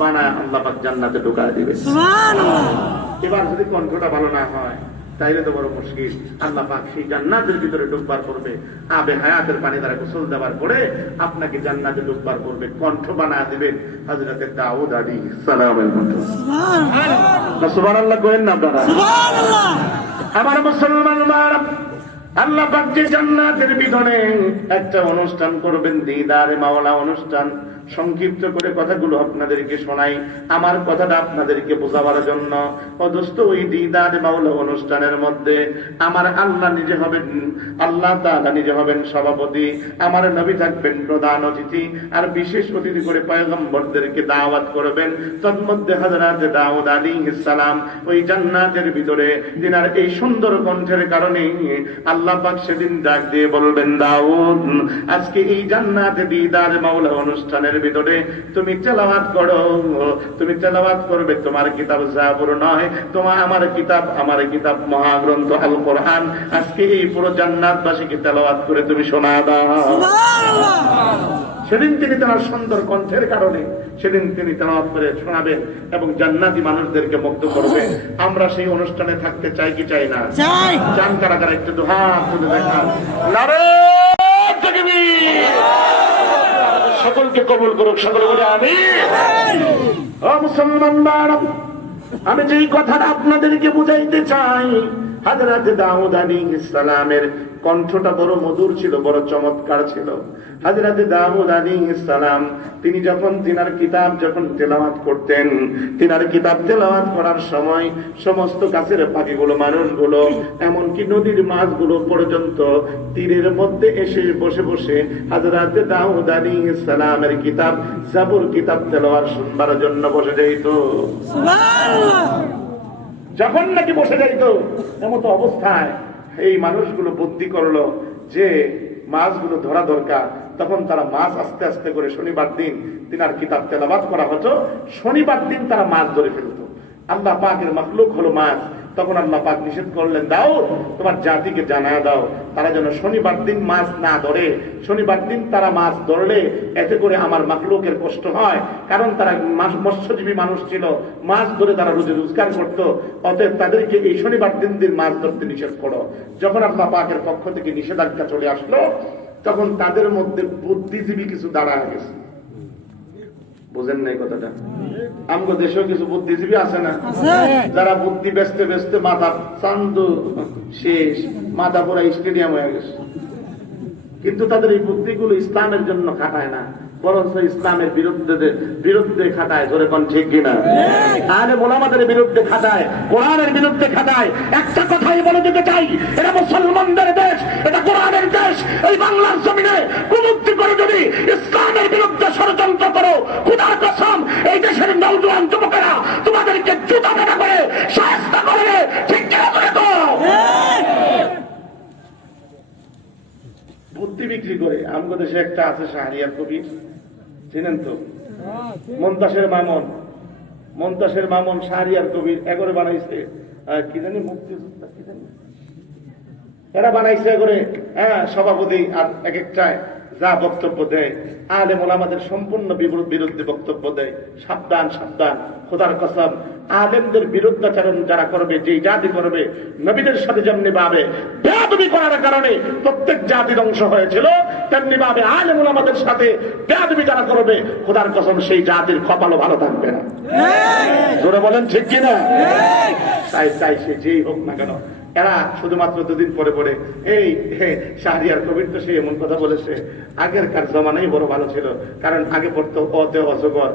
বানায় আল্লাহ পাক জান্নাতে ঢোকায় দিবে। সুবহানাল্লাহ। এবার যদি কণ্ঠটা ভালো না হয় তাইলে তো বড় মুশকিল। আল্লাহ পাক সেই জান্নাতের ভিতরে ঢুকবার পূর্বে আবে হায়াতের পানি দ্বারা গোসল দেওয়ার পরে আপনাকে জান্নাতে ঢুকবার পূর্বে কণ্ঠ বানায় দিবেন হযরত দাউদ আলাইহিস সালামের মতো। সুবহানাল্লাহ। সুবহানাল্লাহ কইেন না আপনারা? সুবহানাল্লাহ। আমার মুসলমান ভাইরা, আল্লাহ পাক যে জান্নাতের ভিতরে একটা অনুষ্ঠান করবেন, দিদারে মাওলা অনুষ্ঠান। সংক্ষিপ্ত করে কথাগুলো আপনাদেরকে শোনাই, আমার কথাটা আপনাদেরকে বোঝাবার জন্য। অদস্ত ওই দিদারে মাওলা অনুষ্ঠানের মধ্যে আমার আল্লাহ নিজে হবেন, আল্লাহ তাআলা নিজে হবেন সভাপতি, আমার নবী থাকবেন প্রধান অতিথি, আর বিশেষ অতিথি করে পয়গম্বরদেরকে দাওয়াত করবেন। তন্মধ্যে হযরত দাউদ আলাইহিস সালাম ওই জান্নাতের ভিতরে দিনার এই সুন্দর কণ্ঠের কারণে আল্লাহ পাক সেদিন ডাক দিয়ে বলবেন, দাউদ আজকে এই জান্নাতে দিদারে মাওলা অনুষ্ঠানের ভিতরে তুমি তেলাওয়াত করো, তুমি তেলাওয়াত করবে তোমার কিতাব জাবুর নয়, তোমার আমার কিতাব মহাগ্রন্থ আল কোরআন। আজকে এই পুরো জান্নাতবাসীকে তেলাওয়াত করে তুমি শোনা দাও। সুবহানাল্লাহ। সেদিন তিনি তার সুন্দর কণ্ঠের কারণে সেদিন তিনি তেলাওয়াত করে শোনাবেন এবং জান্নাতি মানুষদেরকে মুগ্ধ করবেন। আমরা সেই অনুষ্ঠানে থাকতে চাই কি চাই না? চাই। চান কারা কারা একটু দুহাত তুলে দেখান। নারে তাকবীর। সকলকে কবুল করুক, সকলে বলে আমিন। ও মুসলমান ভাইরা, আমি যেই কথাটা আপনাদেরকে বুঝাইতে চাই, হযরত দাউদ আলাইহিস সালামের কণ্ঠটা বড় মধুর ছিল, বড় চমৎকার ছিল। হযরত দাউদ আলাইহিস সালাম তিনি যখন তিনার কিতাব যখন তেলাওয়াত করতেন, তিনার কিতাব তেলাওয়াত করার সময় সমস্ত গাছের পাখিগুলো, মানুষগুলো, এমনকি নদীর মাছগুলো পর্যন্ত তীরের মধ্যে এসে বসে বসে হযরত দাউদ আলাইহিস সালামের কিতাব জাবুর কিতাব তেলাওয়াত শুনবার জন্য বসে যাইত। সুবহানাল্লাহ। যখন নাকি বসে যাইত, এমতো অবস্থায় এই মানুষগুলো বুদ্ধি করলো যে মাছগুলো ধরা দরকার। তখন তারা মাছ আস্তে আস্তে করে শনিবার দিন তিনার কিতাব তেলাওয়াত করা হতো, শনিবার দিন তারা মাছ ধরে ফেলত। আল্লাহ পাকের মাখলুক হলো মাছ। তখন আল্লাহ পাক নিষেধ করলেন, দাউদ তোমার জাতিকে জানায় দাও তারা যেন শনিবার দিন মাছ না ধরে। শনিবার দিন তারা মাছ ধরলে এতে করে আমার মাখলুকের কষ্ট হয়, কারণ তারা মৎস্যজীবী মানুষ ছিল, মাছ ধরে তারা রোজে রোজগার করত। অতএব তাদেরকে এই শনিবার দিন মাছ ধরতে নিষেধ করো। যখন আল্লাহ পাকের পক্ষ থেকে নিষেধাজ্ঞা চলে আসলো, তখন তাদের মধ্যে বুদ্ধিজীবী কিছু দাঁড়ায় গেছে। বুঝেন নাই কথাটা? আমগো দেশেও কিছু বুদ্ধিজীবী আছে না, যারা বুদ্ধি বেচতে বেচতে মাথা চান্দ শেষ, মাথা পুরা স্টেডিয়াম হয়ে গেছে। কিন্তু তাদের এই বুদ্ধিগুলো ইসলামের জন্য খাটায় না, বরঞ্চ ইসলামের বিরুদ্ধে খাটায়। জোরে কোন ঠিক কিনা? আরে মোলামাদের বিরুদ্ধে খাটায়, কোরআনের বিরুদ্ধে খাটায়। একটা কথাই বলে দিতে চাই, এটা মুসলমানদের দেশ, এটা কোরআনের দেশ। এই বাংলার জমিনে কুমুক্তি করে যদি ইসলামের বিরুদ্ধে ষড়যন্ত্র করো, খোদার কসম এই দেশের নওজোয়ান যুবকেরা তোমাদেরকে জুতা পেটা করে শায়েস্তা করবে। ঠিক কিনা? করে তো বুদ্ধি বিক্রি করে। আমাদের দেশে একটা আছে শাহরিয়ার কবির, চিনেন তো? মন্তাসের মামুন শাহরিয়ার কবির এগরে বানাইছে কি জানি, মুক্তিযোদ্ধা কি জানি, এরা বানাইছে এগরে। হ্যাঁ, সভাপতি আর এক একটায় যা বক্তব্য দেয়, আলেম ওলামাদের সম্পূর্ণ বিরুদ্ধে বক্তব্য দেয়। সাবধান সাবধান, খোদার কসম আলেমদের বিরুদ্ধাচরণ যারা করবে, যেই জাতি করবে, নবীদের সাথে যেমনি ভাবে বেয়াদবি করার কারণে প্রত্যেক জাতি ধ্বংস হয়েছিল, তেমনি ভাবে আলেম ওলামাদের সাথে বেয়াদবি যারা করবে, খোদার কসম সেই জাতির কপালও ভালো থাকবে না। জোরে বলেন ঠিক কিনা? তাই সে যেই হোক না কেন, এরা শুধুমাত্র দুদিন পরে পরে এই শাহরিয়ার কবির তো সে এমন কথা বলেছে, আগেরকার জমানাই বড় ভালো ছিল, কারণ আগে পড়তো অতে অজগর,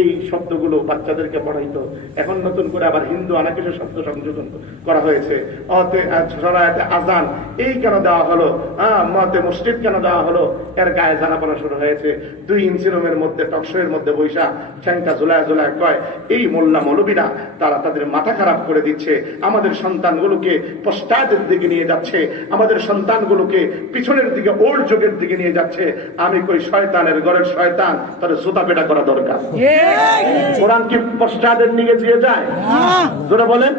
এই শব্দগুলো বাচ্চাদেরকে পড়াইতো। এখন নতুন করে আবার হিন্দু আনা কিছু শব্দ সংযোজন করা হয়েছে। অতে সরায়াতে আজান এই কেন দেওয়া হলো, মতে মসজিদ কেন দেওয়া হলো, এর গায়ে জানা পড়া শুরু হয়েছে। 2 ইঞ্চি রুমের মধ্যে টকশোয়ের মধ্যে বৈশা ঠ্যাংটা ঝোলায় ঝোলায় কয় এই মোল্লা মৌলবীরা তারা তাদের মাথা খারাপ করে দিচ্ছে, আমাদের সন্তানগুলোকে পশ্চাতের দিকে নিয়ে যাচ্ছে, আমাদের সন্তানগুলোকে পিছনের দিকে ওল্ড যুগের দিকে নিয়ে যাচ্ছে। আমি কই শয়তানের ঘরের শয়তান, তাদের জুতা পেটা করা দরকার। কোরআন কি পশ্চাতের দিকে দিয়ে যায়? জোরে বলেন,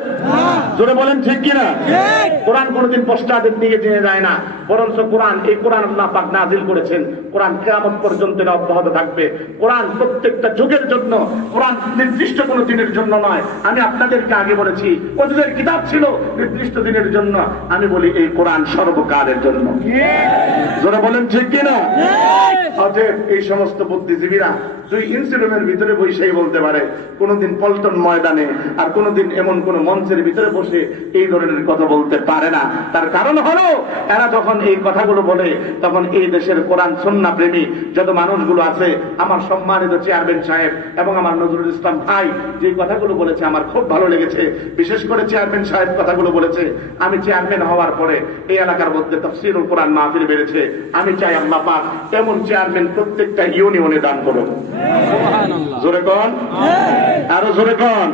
জোরে বলেন ঠিক কিনা? কোরআন কোনদিন পশ্চাতের দিকে দিয়ে যায় না, বরঞ্চ কোরআন, এই কোরআন আল্লাহ পাক নাযিল করেছেন, কোরআন কিয়ামত পর্যন্ত অব্যাহত থাকবে। কোরআন প্রত্যেকটা যুগের জন্য, কোরআন নির্দিষ্ট কোনো দিনের জন্য নয়। আমি আপনাদেরকে আগে বলেছি ওদের কিতাব ছিল নির্দিষ্ট দিনের জন্য, আমি বলি এই কোরআন সর্বকালের জন্য। যারা বলেন ঠিক কিনা? অতএব এই সমস্ত বুদ্ধিজীবীরা 2 ইঞ্চি রুমের ভিতরে বসেই বলতে পারে, কোনোদিন পল্টন ময়দানে আর কোনোদিন এমন কোন মঞ্চের ভিতরে বসে এই ধরনের কথা বলতে পারে না। তার কারণ হলো এরা যখন এই কথাগুলো বলে, তখন এই দেশের কোরআন সুন্নাহ প্রেমী যত মানুষগুলো আছে, আমার সম্মানিত চেয়ারম্যান সাহেব এবং আমার নজরুল ইসলাম ভাই যে কথাগুলো বলেছে আমার খুব ভালো লেগেছে। বিশেষ করে চেয়ারম্যান সাহেব কথাগুলো বলেছে, আমি চেয়ারম্যান হওয়ার পরে এই এলাকার মধ্যে তাফসীরুল কোরআন মাহফিল বেড়েছে। আমি চাই আল্লাহ পাক এমন চেয়ারম্যান প্রত্যেকটা ইউনিয়নে দান করুন। জোরে কোন, আরো জোরে কোন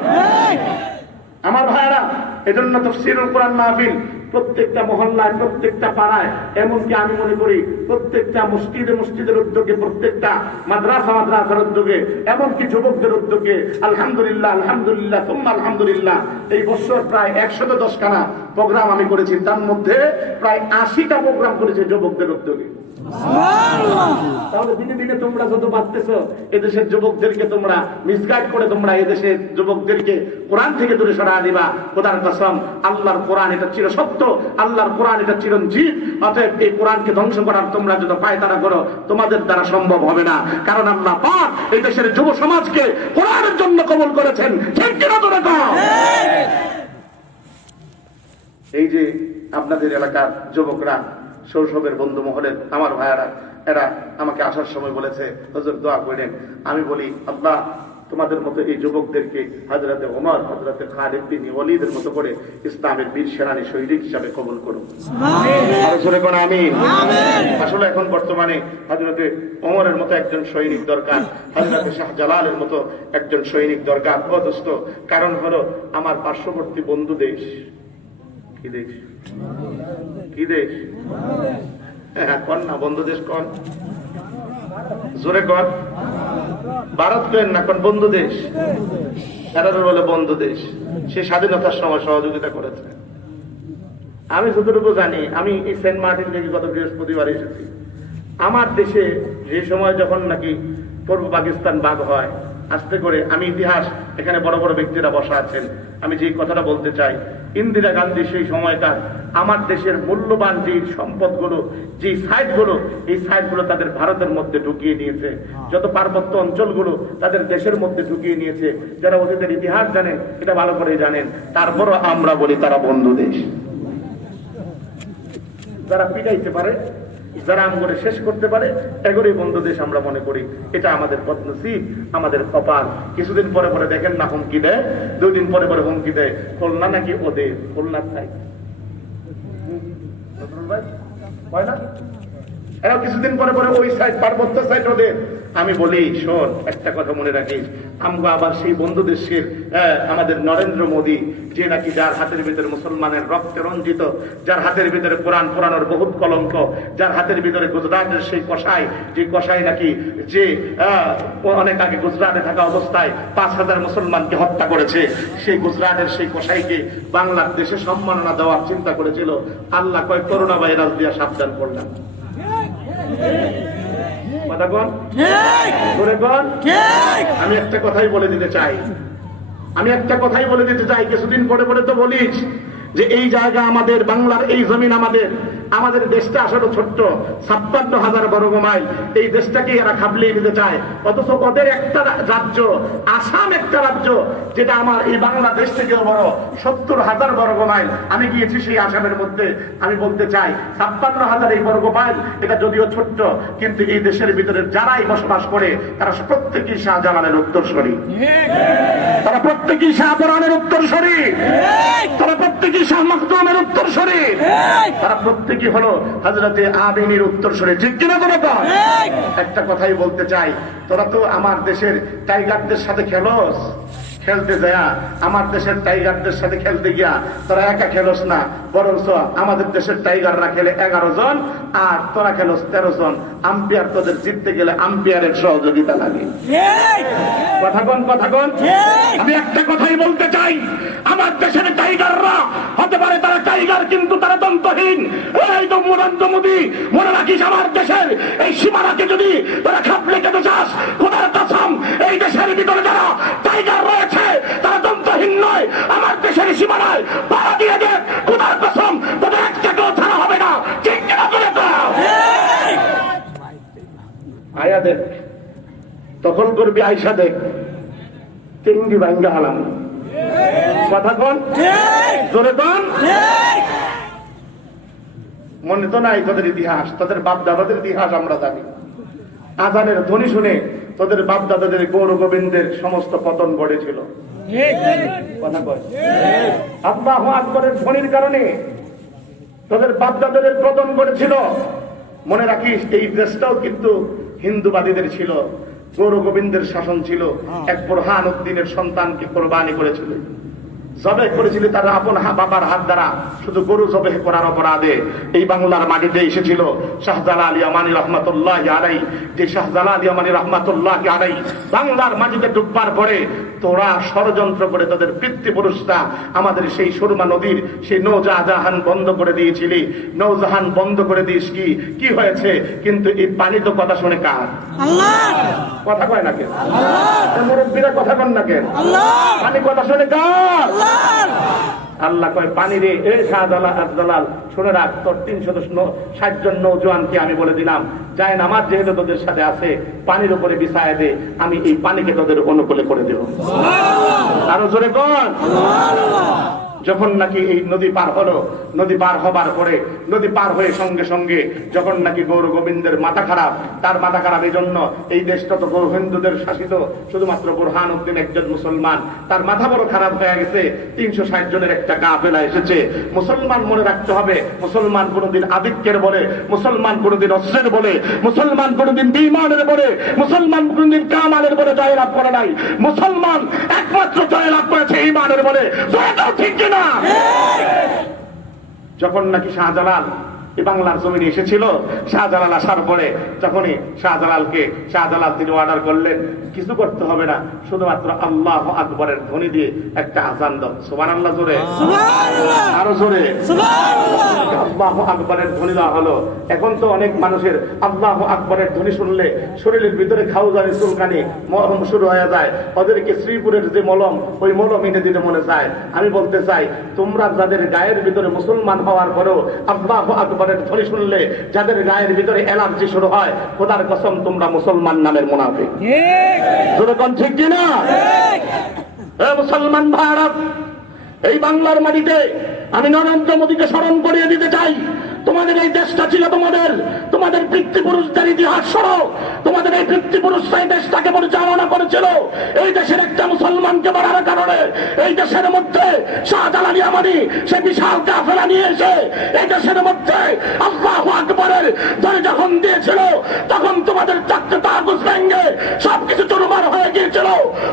আমার ভাইরা। এজন্য তাফসীরুল কোরআন মাহফিল প্রত্যেকটা মহল্লায়, প্রত্যেকটা পাড়ায়, এমনকি আমি মনে করি প্রত্যেকটা মসজিদের উদ্যোগে, প্রত্যেকটা মাদ্রাসার উদ্যোগে, এমনকি যুবকদের উদ্যোগে, আলহামদুলিল্লাহ আলহামদুলিল্লাহ সুম্মা আলহামদুলিল্লাহ, এই বছর প্রায় 110 খানা প্রোগ্রাম আমি করেছি, তার মধ্যে প্রায় 80টা প্রোগ্রাম করেছে যুবকদের উদ্যোগে। তাহলে দিনে দিনে তোমরা যত বাঁচতেছ, এদেশের যুবকদেরকে তোমরা মিসগাইড করে তোমরা এদেশের যুবকদেরকে কোরআন থেকে দূরে সরায় দিবা। খোদার কসম, আল্লাহর কোরআন এটা চিরসত্য, আল্লাহর কোরআন এটা চিরঞ্জীব। অতএব এই কোরআনকে ধ্বংস করার তোমরা যদি পায়তারা করো, তোমাদের দ্বারা সম্ভব হবে না। কারণ আল্লাহ পাক এই দেশের যুব সমাজকে কোরআনের জন্য কবুল করেছেন। ঠিক কিনা তোরা কও? এই যে আপনাদের এলাকার যুবকরা, শৈশবের বন্ধু মহলের আমার ভাইয়ারা, এরা আমাকে আসার সময় বলেছে, হুজুর দোয়া করেন। আমি বলি, আল্লাহ তোমাদের মতো এই যুবকদেরকে হযরতে ওমর, হযরতে খালিদ বিন ওয়ালিদের মতো করে ইসলামের বীর সেনানী সৈনিক হিসাবে কবুল করুন। আরো জোরে কোন আমিন। আসলে এখন বর্তমানে হযরতে ওমরের মতো একজন সৈনিক দরকার, হযরতে শাহজালালের মতো একজন সৈনিক দরকার। ও দোস্ত, কারণ হলো আমার পার্শ্ববর্তী বন্ধু দেশ। কি দেশ? কি দেশ? হ্যাঁ, কন না, বন্ধু দেশ কন, জোরে কন। ভারত কেন না, কোন বন্ধু দেশ? এরা বলে বন্ধু দেশ। সে স্বাধীনতার সময় সহযোগিতা করেছে। আমি যতটুকু জানি, আমি এই সেন্ট মার্টিন থেকে গত বৃহস্পতিবার এসেছি। আমার দেশে যে সময় যখন নাকি পূর্ব পাকিস্তান ভাগ হয়, আস্তে করে, আমি ইতিহাস, এখানে বড় বড় ব্যক্তিরা বসা আছেন, আমি যে কথাটা বলতে চাই, ইন্দিরা গান্ধী সেই সময়কার আমার দেশের মূল্যবান যে সম্পদগুলো, যে সাইটগুলো, এই সাইটগুলো তাদের ভারতের মধ্যে ঢুকিয়ে নিয়েছে। যত পার্বত্য অঞ্চলগুলো তাদের দেশের মধ্যে ঢুকিয়ে নিয়েছে। যারা অতীতের ইতিহাস জানেন, এটা ভালো করে জানেন। তারপরও আমরা বলি তারা বন্ধু দেশ। যারা পিটাইতে পারে, যারা আমগরে শেষ করতে পারে, এগোরই বন্ধু দেশ আমরা মনে করি। এটা আমাদের বদনসিব, আমাদের কপাল। কিছুদিন পরে পরে দেখেন না হুমকি দেয়, 2 দিন পরে পরে হুমকি দেয়, খুলনা নাকি ওদের, খুলনার সাইড হয় না, এরা কিছুদিন পরে পরে ওই সাইড, পার্বত্য সাইড ওদের। আমি বলি, শোন, একটা কথা মনে রাখিস, আমরা আবার সেই বন্ধু দেশের আমাদের নরেন্দ্র মোদী, যে নাকি যার হাতের ভিতরে মুসলমানের রক্তে রঞ্জিত, যার হাতের ভিতরে কোরআন পুরানোর বহুত কলঙ্ক, যার হাতের ভিতরে গুজরাটের সেই কসাই, যে কসাই নাকি যে অনেক আগে গুজরাটে থাকা অবস্থায় 5,000 মুসলমানকে হত্যা করেছে, সেই গুজরাটের সেই কসাইকে বাংলার দেশে সম্মাননা দেওয়ার চিন্তা করেছিল। আল্লাহ কয় করোনা ভাইরাস দিয়া সাবধান করলাম। আমি একটা কথাই বলে দিতে চাই, কিছুদিন পরে পরে তো বলিস যে এই জায়গা আমাদের, বাংলার এই জমিন আমাদের, আমাদের দেশটা আসলে ছোট্ট, 56,000 বর্গ মাইল। এই দেশটাকে এরা খাবলিয়ে নিতে চায়। অথচ ওদের একটা রাজ্য, আসাম একটা রাজ্য, যেটা আমার এই বাংলাদেশ থেকেও বড়, 70,000 বর্গ মাইল। আমি গিয়েছি সেই আসামের মধ্যে। আমি বলতে চাই, 56,000 এই বর্গ মাইল, এটা যদিও ছোট্ট, কিন্তু এই দেশের ভিতরে যারাই বসবাস করে তারা প্রত্যেকেই শাহজালালের উত্তরসূরি, তারা প্রত্যেকেই শাহপরানের উত্তরসূরি, তারা প্রত্যেকেই শাহ মাখদুমের উত্তরসূরি, তারা প্রত্যেকই হলো হযরতে আমিনের উত্তরসূরি। ঠিক কিনা তোরা? একটা কথাই বলতে চাই, তোরা তো আমার দেশের টাইগারদের সাথে খেলতে যায়, আমার দেশের টাইগারদের সাথে খেলতে গিয়া তোরা একা খেলোস না, বরঞ্চ আমাদের দেশের টাইগাররা খেলে 11 জন, আর তোরা খেলোস 13 জন। আম্পায়ার তোদের জিততে গেলে আম্পায়ারের সহযোগিতা লাগে। কথা কন। আমি একটা কথাই বলতে চাই, আমার দেশের টাইগাররা হতে পারে তারা টাইগার, কিন্তু তারা দন্তহীন। এই তো নরেন্দ্র মোদী, মনে রাখিস, আমার দেশের এই সীমানাকে যদি তোরা খাপলে কেটে চাস, খোদার কসম, এই দেশের ভিতরে যারা টাইগার রয়েছে তারা দন্তহীন নয়। আমার দেশের সীমানায় পাড়া দিয়ে দেখ, খোদার কসম, তোদের একটাকেও ছাড়া হবে না। ঠিক কিনা করে দাও? আয়া দেখ, তখন করবি, আইসা দেখ, টিঙ্গি ভাঙ্গা হালাম। কথা কন, জোরে কন। মনে তো নাই তোদের ইতিহাস, তোদের বাপ দাদাদের ইতিহাস আমরা জানি। আজানের ধ্বনি শুনে তোদের বাপ দাদাদের গৌর গোবিন্দের সমস্ত পতন ঘটেছিল। কথা কয়, আল্লাহু আকবরের ধ্বনির কারণে তোদের বাপ দাদাদের পতন ঘটেছিল। মনে রাখিস, এই দেশটাও কিন্তু হিন্দুবাদীদের ছিল, গৌর গোবিন্দের শাসন ছিল। এক বুরহান উদ্দিনের সন্তানকে কোরবানি করেছিল, জবেহ করেছিল তার আপন বাবার হাত দ্বারা। শুধু গরু জবেহ করার অপরাধে এই বাংলার মাটিতে এসেছিল শাহজালাল ইয়ামানী রহমাতুল্লাহ আলাইহি। যে শাহজালাল ইয়ামানী রহমাতুল্লাহ আলাইহি বাংলার মাটিতে ডুববার পরে তোরা ষড়যন্ত্র করে তাদের পিতৃপুরুষরা আমাদের সেই সুরমা নদীর সেই নৌজাহান বন্ধ করে দিয়েছিলি। নৌজাহান বন্ধ করে দিস কি হয়েছে? কিন্তু এই পানি তো কথা শুনে কার? আল্লাহ। কথা কয় না কেন? মুরব্বীরা কথা কন না কেন? পানি কথা শুনে কার? আল্লাহ কয়, পানি রে, এ শাহজালাল, শুনে রাখ, তোর 360 জন নৌজওয়ানকে আমি বলে দিলাম, যায় নামাজ যেহেতু তোদের সাথে আছে, পানির উপরে বিছায় দে, আমি এই পানিকে তোদের অনুকূলে করে দেব। আরো জোরে কর। যখন নাকি এই নদী পার হলো, নদী পার হবার পরে নদী পার হয়ে সঙ্গে সঙ্গে যখন নাকি গৌর গোবিন্দের মাথা খারাপ, তার মাথা খারাপ এই জন্য, এই দেশটা তো হিন্দুদের শাসিত, শুধুমাত্র বুরহান উদ্দিন একজন মুসলমান, তার মাথা বড় খারাপ হয়ে গেছে। 360 জনের একটা কাফেলা এসেছে। মুসলমান মনে রাখতে হবে, মুসলমান কোনোদিন আধিক্যের বলে, মুসলমান কোনোদিন অস্ত্রের বলে, মুসলমান কোনোদিন বিমানের বলে, মুসলমান কোনোদিন কামালের বলে জয়লাভ করে নাই। মুসলমান একমাত্র জয়লাভ করেছে ইমানের বলে। জয়টাও ঠিক কিনা? যখন নাকি শাহজালাল এই বাংলার জমিনে এসেছিল, শাহজালাল আসার পরে যখনই শাহজালাল তিনি অর্ডার করলেন, কিছু করতে হবে না, শুধুমাত্র আল্লাহু আকবরের ধ্বনি দিয়ে একটা আযান দাও। সুবহানাল্লাহ জোরে, আরো জোরে আল্লাহু আকবরের ধ্বনি দেওয়া হলো। এখন তো অনেক মানুষের আল্লাহু আকবরের ধ্বনি শুনলে শরীরের ভিতরে খাউজানি চুলকানি শুরু হয়ে যায়। ওদেরকে শ্রীপুরের যে মলম, ওই মলম এনে দিতে মনে চায়। আমি বলতে চাই, তোমরা যাদের গায়ের ভিতরে মুসলমান হওয়ার পরেও আল্লাহু আকবরের ধ্বনি শুনলে যাদের গায়ের ভিতরে অ্যালার্জি শুরু হয়, খোদার কসম তোমরা মুসলমান নামের মুনাফিক। ঠিক কিনা? মুসলমান ভারত, এই বাংলার মাটিতে আমি নরেন্দ্র মোদীকে স্মরণ করিয়ে দিতে চাই, তোমাদের এই দেশটা ছিল তোমাদের পিতৃপুরুষদের ইতিহাস সরো। তোমাদের এই পিতৃপুরুষরা এই দেশটাকে পরিচালনা করেছিল। এই দেশের একটা মুসলমানকে মারার কারণে এই দেশের মধ্যে শাহজালাল ইয়ামানি সে বিশাল কাফেলা নিয়ে এসে এই দেশের মধ্যে আল্লাহু আকবরের ধ্বনি যখন দিয়েছিল, তখন তোমাদের চারটে তাগুত ভেঙে সবকিছু চুরমার হয়ে গিয়েছিল।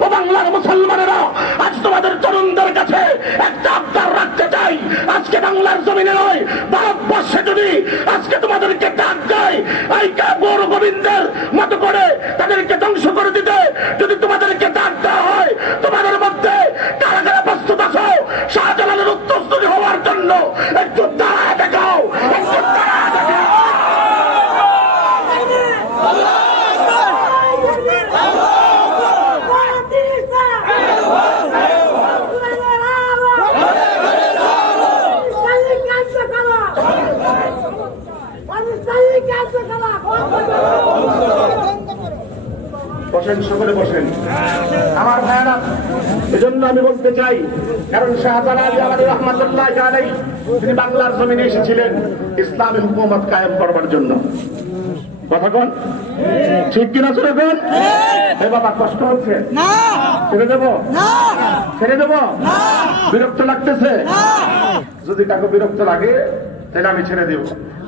ও বাংলার মুসলমানেরা, আজ তোমাদের তরুণদের কাছে একটা আবদার রাখতে চাই, আজকে বাংলার জমিনে নয়, ভারতবর্ষে যদি আজকে তোমাদেরকে ডাক দেয় এই গৌর গোবিন্দের মতো করে তাদেরকে ধ্বংস করে দিতে, যদি তোমাদেরকে ডাক দেওয়া হয়, তোমাদের মধ্যে কারা কারা প্রস্তুত আছো শাহজালালের উত্তরসূরি হওয়ার জন্য? একটু দাঁড়ায় দেখাও, একটু দাঁড়ায় দেখাও। বসেন, সকলে বসেন আমার ভাইরা। এজন্য আমি বলতে চাই, কারণ শাহজালাল ইয়ামানি রাহমাতুল্লাহ আলাইহি তিনি বাংলার জমিনে এসেছিলেন ইসলামী হুকুমত কায়েম করবার জন্য। কথা কোন ঠিক কিনা? ছেড়ে দেন বাবা, কষ্ট হচ্ছে না? ছেড়ে দেবো না? ছেড়ে দেবো না? বিরক্ত লাগতেছে? যদি কাউকে বিরক্ত লাগে তাহলে আমি ছেড়ে দেব।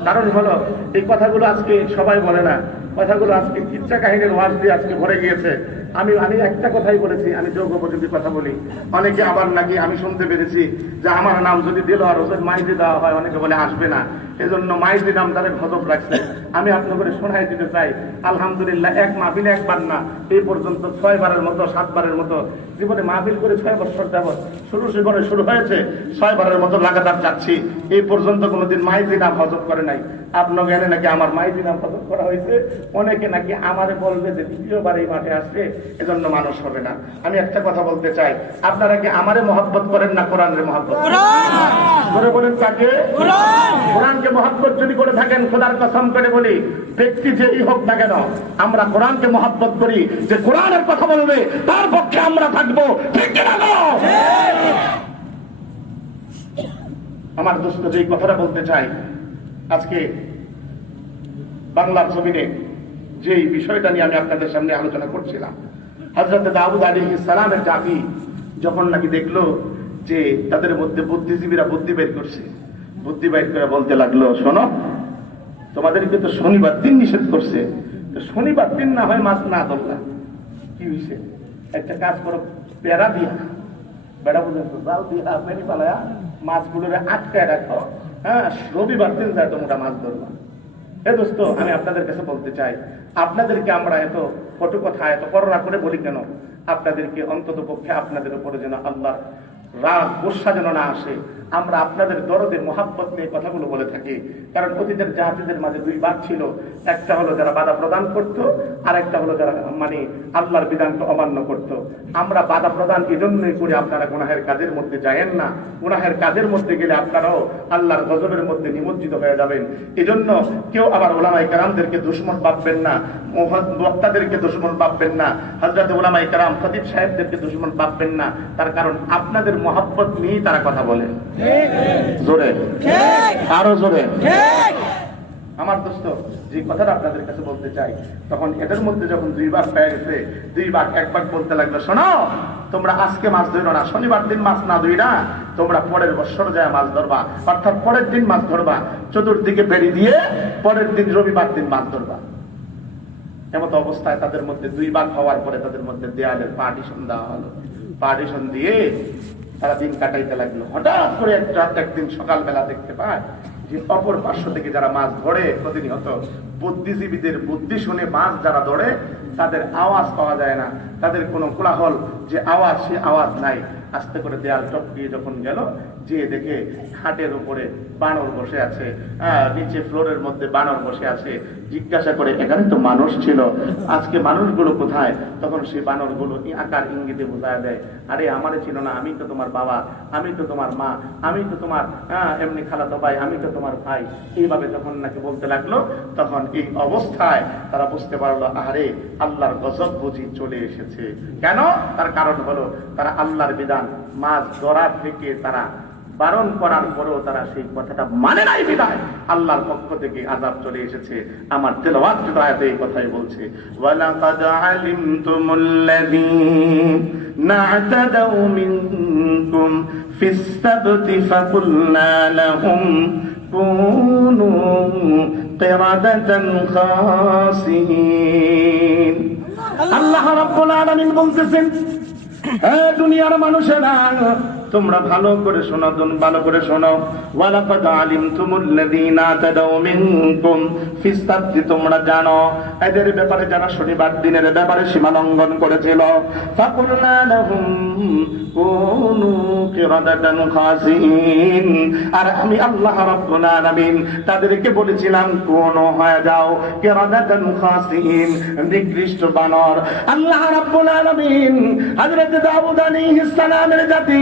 কারণ হলো এই কথাগুলো আজকে সবাই বলে না, কথাগুলো আজকে কিচ্ছা কাহিনীর ওয়াজ দিয়ে আজকে ভরে গিয়েছে। আমি একটা কথাই বলেছি, আমি যোগ্যোপযোগী কথা বলি। অনেকে আবার নাকি আমি শুনতে পেরেছি যে আমার নাম যদি দেলোয়ার হোসেন মাইজি দেওয়া হয়, অনেকে বলে আসবে না, এজন্য মাইজি নাম তাদের গজব রাখছে। আমি আপনাদের শোনাই দিতে চাই, আলহামদুলিল্লাহ এক মাহফিলে একবার না, এই পর্যন্ত 6 বারের মতো 7 বারের মতো জীবনে মাহফিল করে 6 বছর যাবত জীবনে শুরু হয়েছে, 6 বারের মতো লাগাতার যাচ্ছি। এই পর্যন্ত কোনোদিন মাইজি নাম হজব করে নাই। আপনার জ্ঞানে নাকি আমার মাইজি নাম হজব করা হয়েছে। অনেকে নাকি আমারে বলবে যে দ্বিতীয়বার এই মাঠে আসছে, এজন্য মানুষ হবে না। আমি একটা কথা বলতে চাই, আপনারা কি আমারে মহব্বত করেন না কোরআনের মহব্বত? করে বলেন কাকে? কোরআনকে মহব্বত যদি করে থাকেন, খোদার কসম করে বলি, ব্যক্তি যেই হোক না কেন, আমরা কোরআনকে মহব্বত করি। যে কোরআনের কথা বলবে তার পক্ষে আমরা থাকবো, ঠিক কিনা? আমার দোস্ত যে কথাটা বলতে চাই, আজকে বাংলার জমিনে যেই বিষয়টা নিয়ে আমি আপনাদের সামনে আলোচনা করছিলাম, হযরত দাউদ আলাইহিস সালামের জাতি যখন নাকি দেখলো যে তাদের মধ্যে বুদ্ধিজীবীরা বুদ্ধি বের করছে, বুদ্ধি বের করে বলতে লাগলো, শোনো, তোমাদেরকে তো শনিবার দিন নিষেধ করছে, তো শনিবার দিন না হয় মাছ না ধরলা, কি হয়েছে? একটা কাজ করো, বেড়া দিয়া, বেড়া পর্যন্ত জাল দিয়া বেনি পালায়া মাছগুলোরে আটকায় রাখো, হ্যাঁ, রবিবার দিন যায় তোমরা মাছ ধরবা। এ দোস্ত, আমি আপনাদের কাছে বলতে চাই, আপনাদেরকে আমরা এত কটু কথা এত করোনা করে বলি কেন? আপনাদেরকে অন্তত পক্ষে আপনাদের উপরে যেন আল্লাহ রাগ গোসা যেন না আসে, আমরা আপনাদের দরদে মোহাব্বত নিয়ে কথাগুলো বলে থাকি। কারণ অতীতের জাতিদের মাঝে দুই ভাগ ছিল, একটা হলো যারা বাধা প্রদান করত, আর একটা হলো যারা মানে আল্লাহর বিধানকে অমান্য করত। আমরা বাধা প্রদান এজন্যই করি আপনারা গুনাহের কাজের মধ্যে যায়েন না, গুনাহের কাজের মধ্যে গেলে আপনারাও আল্লাহর গজবের মধ্যে নিমজ্জিত হয়ে যাবেন। এজন্য কেউ আবার ওলামায়ে কেরামদেরকে দুশমন ভাববেন না, বক্তাদেরকে দুশমন ভাববেন না, হযরত ওলামায়ে কেরাম খতিব সাহেবদেরকে দুশমন ভাববেন না। তার কারণ আপনাদের মহব্বত নিয়েই তারা কথা বলে। জোরে আরো জোরে। আমার দোস্ত, যে কথাটা আপনাদের কাছে বলতে চাই, তখন এদের মধ্যে যখন দুই ভাগ পেয়ে গেছে, দুই ভাগ এক ভাগ বলতে লাগলো, শোনো তোমরা আজকে মাছ ধরো না, শনিবার দিন মাছ না ধরি না, তোমরা পরের বছর যায় মাছ ধরবা, অর্থাৎ পরের দিন মাছ ধরবা, চতুর্দিকে বেড়ি দিয়ে পরের দিন রবিবার দিন মাছ ধরবা। এমত অবস্থায় তাদের মধ্যে দুই ভাগ হওয়ার পরে তাদের মধ্যে দেয়ালের পার্টিশন দেওয়া হলো। পার্টিশন দিয়ে তারা দিন কাটাইতে লাগলো। হঠাৎ করে একদিন সকালবেলা দেখতে পায় যে অপর পার্শ্ব থেকে যারা মাছ ধরে প্রতিনিয়ত, বুদ্ধিজীবীদের বুদ্ধি শুনে মাছ যারা ধরে, তাদের আওয়াজ পাওয়া যায় না, তাদের কোনো কোলাহল যে আওয়াজ, সে আওয়াজ নাই। আস্তে করে দেয়াল টপকিয়ে যখন গেল, যে দেখে খাটের উপরে বানর বসে আছে, নিচে ফ্লোরের মধ্যে বানর বসে আছে। জিজ্ঞাসা করে, এখানে তো মানুষ ছিল, আজকে মানুষগুলো কোথায়? তখন সেই বানরগুলো আকার ইঙ্গিতে বোঝায় দেয়, আরে আমারে ছিল না, আমি তো তোমার বাবা, আমি তো তোমার মা, আমি তো তোমার এমনি খালাতো ভাই, আমি তো তোমার ভাই। এইভাবে যখন নাকি বলতে লাগলো, তখন এই অবস্থায় তারা বুঝতে পারলো, আরে আল্লাহর গজব বুঝি চলে এসেছে। কেন? তার কারণ হলো তারা আল্লাহর বিধান মাছ ধরা থেকে তারা বারণ করার পরেও তারা সেই কথাটা মানে নাই, বিধায় আল্লাহর পক্ষ থেকে আযাব চলে এসেছে। আমার তেলাওয়াত আয়াতে এই কথাই বলছে, ওয়ালাকাদ আলিমতুমুল্লাযীনা আ'তাদাউ মিনকুম ফিস সাবতি ফাকুলনা লাহুম কুনু কিরাদাতান খাসিন। আল্লাহ রাব্বুল আলামিন বলতেছেন, হে দুনিয়ার মানুষেরা, তোমরা ভালো করে শোনো, ভালো করে শোনো। ওয়ালাকাদ আলিমতুমুল্লাযীনা তাদাউ মিনকুম ফিস সাবতি, তোমরা জানো এদের ব্যাপারে যারা শনিবার দিনের ব্যাপারে সীমা লঙ্ঘন করেছিল। ফাকুলনা লাহুম কুনু কিরাদাতান খাসিন, আর আমি আল্লাহ রাব্বুল আলামিন তাদেরকে বলেছিলাম, কোন হয়ে যাও কিরাদাতান খাসিন, নিকৃষ্ট বানর। আল্লাহ রাব্বুল আলামিন হযরত দাউদ আলাইহিস সালামের জাতি,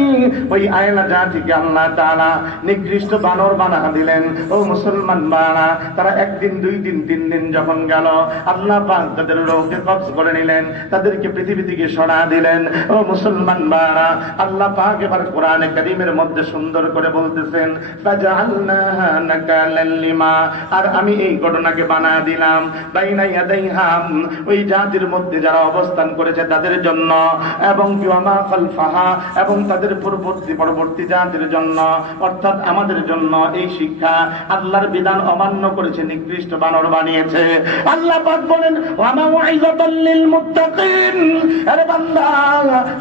ওই আয়লা জাতিকে আল্লাহ তাআলা নিকৃষ্ট বানর বানা দিলেন। ও মুসলমান বানা, তারা একদিন, দুই দিন, তিন দিন যখন গেল, আল্লাহ পাক তাদের রূহকে কবজ করে নিলেন, তাদেরকে পৃথিবী থেকে সরা দিলেন। ও মুসলমান বানা, আল্লাহ পাক এবার কোরআনে কারীমের মধ্যে সুন্দর করে বলতেছেন, ফাজআলনাহা নাকালাল লিমা, আর আমি এই ঘটনাকে বানা দিলাম বাইনা ইয়াদাইহা, ওই জাতির মধ্যে যারা অবস্থান করেছে তাদের জন্য, এবং ওয়ামা খালফাহা, এবং তাদের পরবর্তী জাতির জন্য, অর্থাৎ আমাদের জন্য এই শিক্ষা। আল্লাহর বিধান অমান্য করেছে, নিকৃষ্ট বানর বানিয়েছে। আল্লাহ পাক বলেন, ওয়া মাউইযাতাল লিল মুত্তাকিন, আরে বান্দা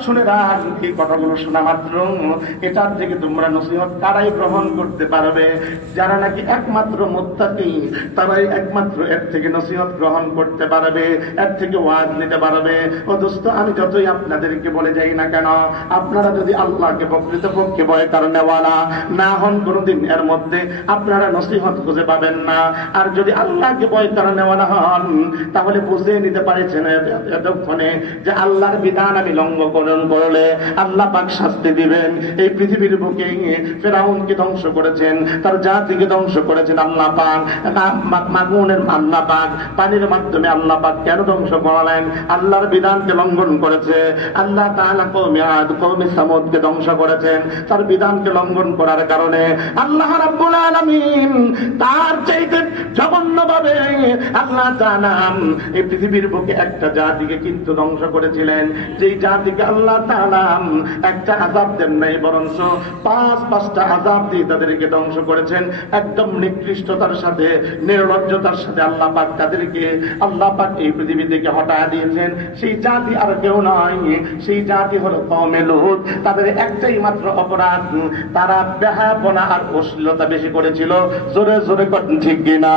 শুনে রাখ, এই কথাগুলো শোনা মাত্র এটার থেকে তোমরা নসিহত কারাই গ্রহণ করতে পারবে? যারা নাকি একমাত্র মুত্তাকি, তারাই একমাত্র এর থেকে নসিহত গ্রহণ করতে পারবে, এর থেকে ওয়াজ নিতে পারবে। ও দোস্ত, আমি যতই আপনাদেরকে বলে যাই না কেন, আপনারা যদি আল্লাহকে প্রকৃতপক্ষে ভয় কারণেওয়ালা না হন, কোনদিন এর মধ্যে আপনারা নসিহত খুঁজে পাবেন না। আর যদি আল্লাহকে ভয় কারণেওয়ালা হন, তাহলে বুঝে নিতে পারছেন এতক্ষণে যে আল্লাহর বিধান আমি লঙ্ঘন করলে আল্লাহ পাক শাস্তি দিবেন। এই পৃথিবীর বুকে ফেরাউনকে ধ্বংস করেছেন, তার জাতিকে ধ্বংস করেছেন আল্লাহ পাক। মাগুনের আল্লাহ পাক পানির মাধ্যমে আল্লাহ পাক কেন ধ্বংস করালেন? আল্লাহর বিধানকে লঙ্ঘন করেছে। আল্লাহ তাআলা কওমে আদ, কওমে সামুদকে ধ্বংস করেছেন তার বিধানকে লঙ্ঘন করার কারণে। আল্লাহ রাব্বুল আলামিন তার চাইতে জঘন্যভাবে আল্লাহ তাআলা এই পৃথিবীর বুকে একটা জাতিকে কিন্তু ধ্বংস করেছিলেন, যেই জাতিকে আল্লাহ তাআলা একটা আযাব দেন নাই, বরঞ্চ পাঁচটা আযাব দিয়ে তাদেরকে ধ্বংস করেছেন। একদম নিকৃষ্টতার সাথে, নির্লজ্জতার সাথে আল্লাহ পাক তাদেরকে, আল্লাহ পাক এই পৃথিবী থেকে হটায় দিয়েছেন। সেই জাতি আর কেউ নয়, সেই জাতি হলো কওমে লূত। তাদের একটাই মাত্র অপরাধ, তারা বেহায়াপনা আর অশ্লীলতা বেশি করেছিল। জোরে জোরে ঠিক কিনা?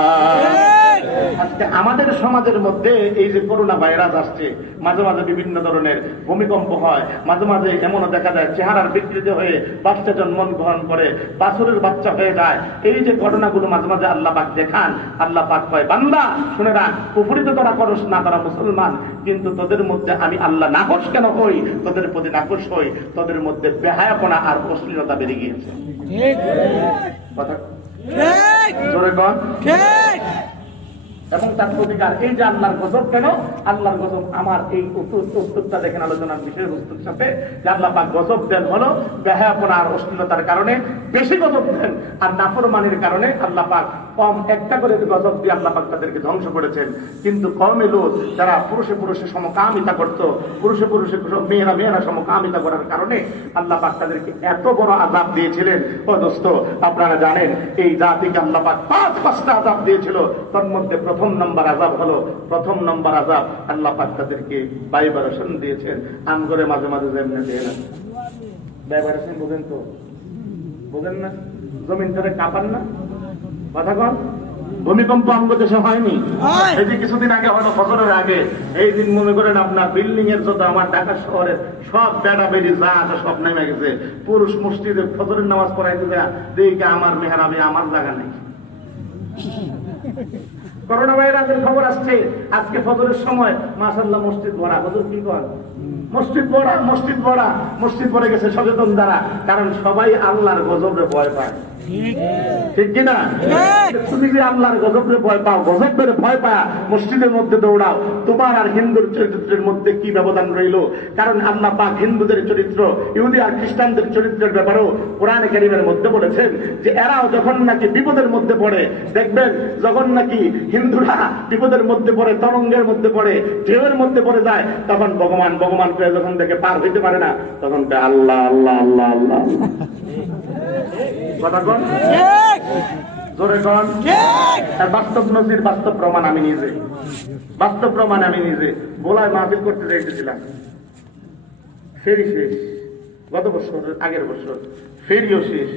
আজকে আমাদের সমাজের মধ্যে এই যে করোনা ভাইরাস আসছে, মাঝে মাঝে বিভিন্ন ধরনের ভূমিকম্প হয়, মাঝে মাঝে এমনও দেখা যায় চেহারার বিকৃতি হয়ে বাচ্চা জন্মগ্রহণ করে, বাছুরের বাচ্চা হয়ে যায়। এই যে ঘটনাগুলো মাঝে মাঝে আল্লাহ পাক দেখান, আল্লাহ পাক কয় বান্দা শুনে রাখ, কুফরি তো তোরা করস না, তারা মুসলমান, কিন্তু তোদের মধ্যে আমি আল্লাহ নাখোশ কেন হই, তোদের প্রতি নাখোশ হই, তোদের মধ্যে বেহায়াপনা আর অশ্লীলতা বেড়ে গিয়েছে। কথা জোরে কর। এবং তার প্রতিকার এই যে আল্লাহর গজব কেন, আল্লাহর গজব আমার এই উত্তরটা দেখেন আলোচনার বিষয়বস্তুর সাথে, যে আল্লাহ পাক গজব দেন হলো বেহায়াপনা আর অশ্লীলতার কারণে বেশি গজব দেন, আর নাফরমানির কারণে আল্লাহ পাক কম একটা করে গজব দিয়ে আল্লাহ পাক তাদেরকে ধ্বংস করেছেন। কিন্তু কওমে লূত যারা পুরুষে পুরুষে সমকামিতা করত, পুরুষে পুরুষে মেয়েরা মেয়েরা সমকামিতা করার কারণে আল্লাহ পাক তাদেরকে এত বড় আযাব দিয়েছিলেন। ও দোস্ত, আপনারা জানেন এই জাতিকে আল্লাহ পাক 5টা আযাব দিয়েছিল। তার মধ্যে প্রথম নম্বর আযাব হলো, প্রথম নম্বর আযাব আল্লাহ পাক তাদেরকে ভাইব্রেশন দিয়েছেন। আম করে মাঝে মাঝে যেমনি দিয়ে না ভাইব্রেশন, বুঝেন তো? বুঝেন না? জমিন ধরে কাঁপান না? কথা কন। ভূমিকম্প আমাদের দেশে হয়নি? এই যে কিছুদিন আগে হলো, ফজরের আগে, এই দিন মনে করেন আপনার বিল্ডিং এর যত আমার ঢাকা শহরের সব বেড়া বেড়ি যা আছে সব নেমে গেছে। পুরুষ মসজিদে ফজরের নামাজ পড়াইতে দেয়া দেখে আমার মেহরাবে আমার জায়গা নেই। করোনা ভাইরাসের খবর আসছে, আজকে ফজরের সময় মাশাআল্লাহ মসজিদ ভরা। হুজুর কি কর? মসজিদ ভরা, মসজিদ ভরা, মসজিদ ভরে গেছে সচেতন দ্বারা, কারণ সবাই আল্লাহর গজবে ভয় পায়। ঠিক কিনা? তুমি যে আল্লাহর গজবে ভয় পাও, গজবের ভয় পায় মসজিদের মধ্যে দৌড়াও, তোমার আর হিন্দুর চরিত্রের মধ্যে কি ব্যবধান রইল? কারণ আল্লাহ পাক হিন্দুদের চরিত্র, ইহুদি আর খ্রিস্টানদের চরিত্রের ব্যাপারেও কোরআনে কারীমের মধ্যে বলেছেন যে এরাও যখন নাকি বিপদের মধ্যে পড়ে, দেখবেন যখন নাকি হিন্দুরা বিপদের মধ্যে পড়ে, তরঙ্গের মধ্যে পড়ে, ঢেউয়ের মধ্যে পড়ে যায়, তখন ভগবান ভগবান করে যখন দেখে পার হইতে পারে না, তখন আল্লাহ আল্লাহ আল্লাহ আল্লাহ। কথা কন, জোরে কন। আর বাস্তব নজির, বাস্তব প্রমাণ আমি নিজে, বাস্তব প্রমাণ আমি নিজে গোলায় মাহফিল করতে যাইতেছিলাম, ফেরি শেষ, গত বছর আগের বছর ফেরিও শেষ,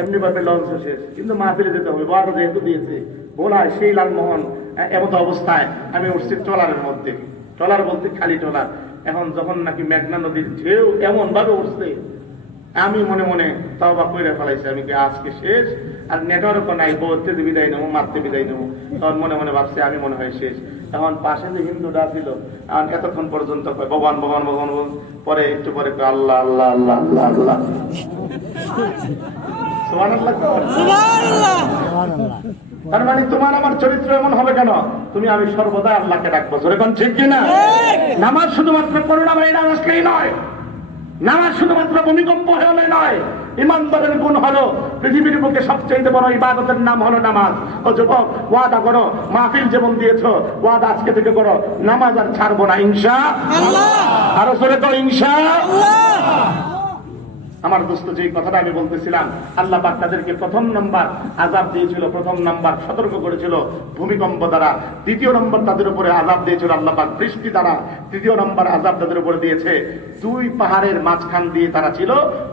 এমনি ভাবে লঞ্চও শেষ, কিন্তু মাহফিলে যেতে হবে, বড় যেহেতু দিয়েছে গোলায় সেই লালমোহন এমত অবস্থায় আমি উঠছি ট্রলারের মধ্যে, ট্রলার বলতে খালি ট্রলার। এখন যখন নাকি মেঘনা নদীর ঢেউ এমন ভাবে উঠছে, আমি মনে মনে তওবা কইরা ফেলাইছি, আমি কি আজকে শেষ, আর নেটওয়ার্কও নাই, বলতে বিদায় নেবো, মারতে বিদায় নেবো। তখন মনে মনে ভাবছি আমি মনে হয় শেষ। এখন পাশে যে হিন্দুরা ছিল, এখন এতক্ষণ পর্যন্ত ভগবান ভগবান ভগবান, পরে একটু পরে আল্লাহ আল্লাহ আল্লাহ আল্লাহ আল্লাহ, সুবহানাল্লাহ। তার মানে তোমার আমার চরিত্র এমন হবে কেন? তুমি আমি সর্বদা আল্লাহকে ডাকবো, জোরে কোন ঠিক কিনা? নামাজ শুধুমাত্র করোনা ভাইরাস আসলেই নয়, নামাজ শুধুমাত্র ভূমিকম্প হলে নয়, ইমানদারের গুণ হলো পৃথিবীর বুকে সবচেয়ে বড় ইবাদতের নাম হলো নামাজ। ও যুবক, ওয়াদা করো, মাহফিল যেমন দিয়েছো, ওয়াদা আজকে থেকে করো, নামাজ আর ছাড়বো না ইনশাআল্লাহ। আরো জোরে তো ইনশাআল্লাহ। আমার দোস্ত, যে কথাটা আমি বলতেছিলাম, আল্লাহ পাক তাদেরকে প্রথম নাম্বার আযাব দিয়েছিল, প্রথম নাম্বার সতর্ক করেছিল ভূমিকম্প দ্বারা, দ্বিতীয় নম্বর তাদের উপরে আযাব দিয়েছিল আল্লাহ পাক বৃষ্টি দ্বারা, তৃতীয় নম্বর আযাব তাদের উপরে দিয়েছে দুই পাহাড়ের মাঝখান দিয়ে তারা ছিল,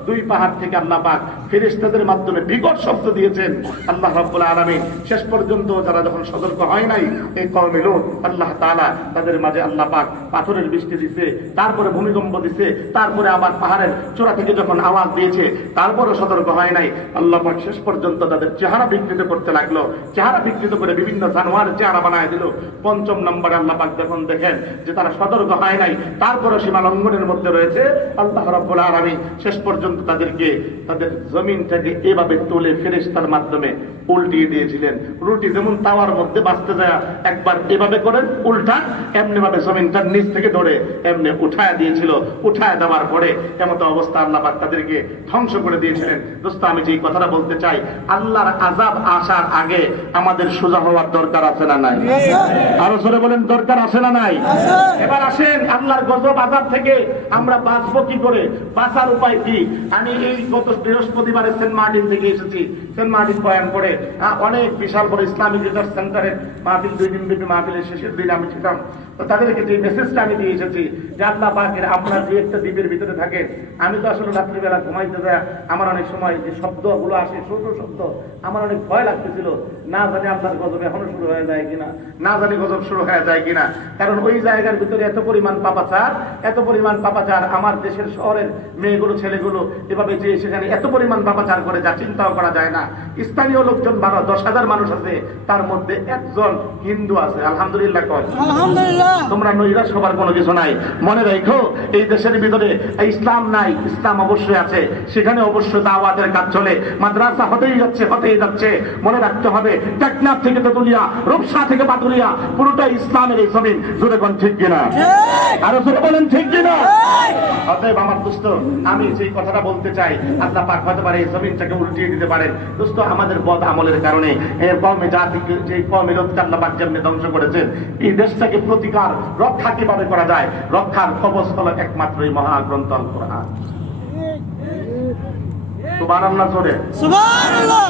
দুই পাহাড় থেকে আল্লাহ পাক ফেরেশতাদের মাধ্যমে বিকট শব্দ দিয়েছেন আল্লাহ রাব্বুল আলামিন। শেষ পর্যন্ত যারা যখন সতর্ক হয় নাই, এই কওমে লূত, আল্লাহ তাআলা তাদের মাঝে আল্লাহ পাক পাথরের বৃষ্টি দিয়েছে, তারপরে ভূমিকম্প দিয়েছে, তারপরে আবার পাহাড়ের চূড়া থেকে যখন আওয়াজ দিয়েছে, তারপরও সতর্ক হয় নাই। আল্লাহ পাক শেষ পর্যন্ত তাদের চেহারা বিকৃত করতে লাগলো, চেহারা বিকৃত করে বিভিন্ন জানোয়ার চেহারা বানায় দিল। পঞ্চম নম্বরে আল্লাহ পাক যখন দেখেন যে তারা সতর্ক হয় নাই, তারপরও সীমা লঙ্ঘনের মধ্যে রয়েছে, আল্লাহ রাব্বুল আলামিন শেষ পর্যন্ত তাদেরকে তাদের জমিন থেকে এভাবে তুলে ফেরেশতার মাধ্যমে উল্টিয়ে দিয়েছিলেন। রুটি যেমন তাওয়ার মধ্যে বাঁচতে যায় একবার এভাবে করেন উল্টা, এমনি ভাবে জমিনটার নিচ থেকে ধরে এমনি উঠায় দিয়েছিল। উঠায় দেওয়ার পরে এমত অবস্থা আল্লাহ পাক তাদেরকে ধ্বংস করে দিয়েছিলেন। দোস্ত, আমি যে কথাটা বলতে চাই, আল্লাহর আযাব আসার আগে আমাদের সোজা হওয়ার দরকার আছে না নাই? আরো জোরে বলেন, দরকার আছে না নাই? এবার আসেন, আল্লাহর গজব আযাব থেকে আমরা বাঁচবো কি করে, বাঁচার উপায় কি? আমি এই গত বৃহস্পতিবারে সেন্ট মার্টিন থেকে এসেছি। সেন্ট মার্টিন বয়ান করে অনেক বিশাল বড় ইসলামিক রিসার্চ সেন্টারের মাহফিল, 2 দিন ব্যাপী মাহফিলের শেষের দিন আমি ছিলাম। তো তাদেরকে যে মেসেজটা আমি দিয়ে এসেছি যে আল্লাহ পাকের আপনার যে একটা দ্বীপের ভিতরে থাকে, আমি তো আসলে রাত্রিবেলা ঘুমাইতে যায় আমার অনেক সময় যে শব্দগুলো আসে, ছোট শব্দ, আমার অনেক ভয় লাগতেছিল, না জানি আল্লাহর গজব এখনো শুরু হয়ে যায় কিনা, না জানি গজব শুরু হয়ে যায় কিনা। কারণ ওই জায়গার ভিতরে এত পরিমাণ পাপাচার, আমার দেশের শহরের মেয়েগুলো ছেলেগুলো এভাবে যে সেখানে এত পরিমাণ পাপাচার করে যা চিন্তাও করা যায় না। স্থানীয় লোকজন 10,000 মানুষ আছে, তার মধ্যে একজন হিন্দু আছে। আলহামদুলিল্লাহ কয় আলহামদুলিল্লাহ। তোমরা নৈরাশ হবার কোনো কিছু নাই। মনে রাখো এই দেশের ভিতরে ইসলাম নাই, ইসলাম অবশ্যই আছে, সেখানে অবশ্যই দাওয়াতের কাজ চলে, মাদ্রাসা হতেই যাচ্ছে। মনে রাখতে হবে টেকনাফ থেকে তেতুলিয়া, রূপসা থেকে পাতুরিয়া, পুরোটা ইসলামের এই জমিন। জোরে কোন ঠিক কিনা? আরো জোরে বলেন ঠিক কিনা? অতএব আমার দোস্ত, আমি যেই কথাটা বলতে চাই, আল্লাহ পাক হতে পারে এই জমিনটাকে উল্টিয়ে দিতে পারেন। দোস্ত, আমাদের বদ আমলের কারণে কওমে জাতিকে, যে কওমের আল্লাহ পাক যেমনি ধ্বংস করেছেন, এই দেশটাকে প্রতিকার রক্ষা কিভাবে করা যায়? রক্ষার কবচ হলো একমাত্র এই মহাগ্রন্থ আল কোরআন। সুবহানাল্লাহ জোরে, সুবহানাল্লাহ,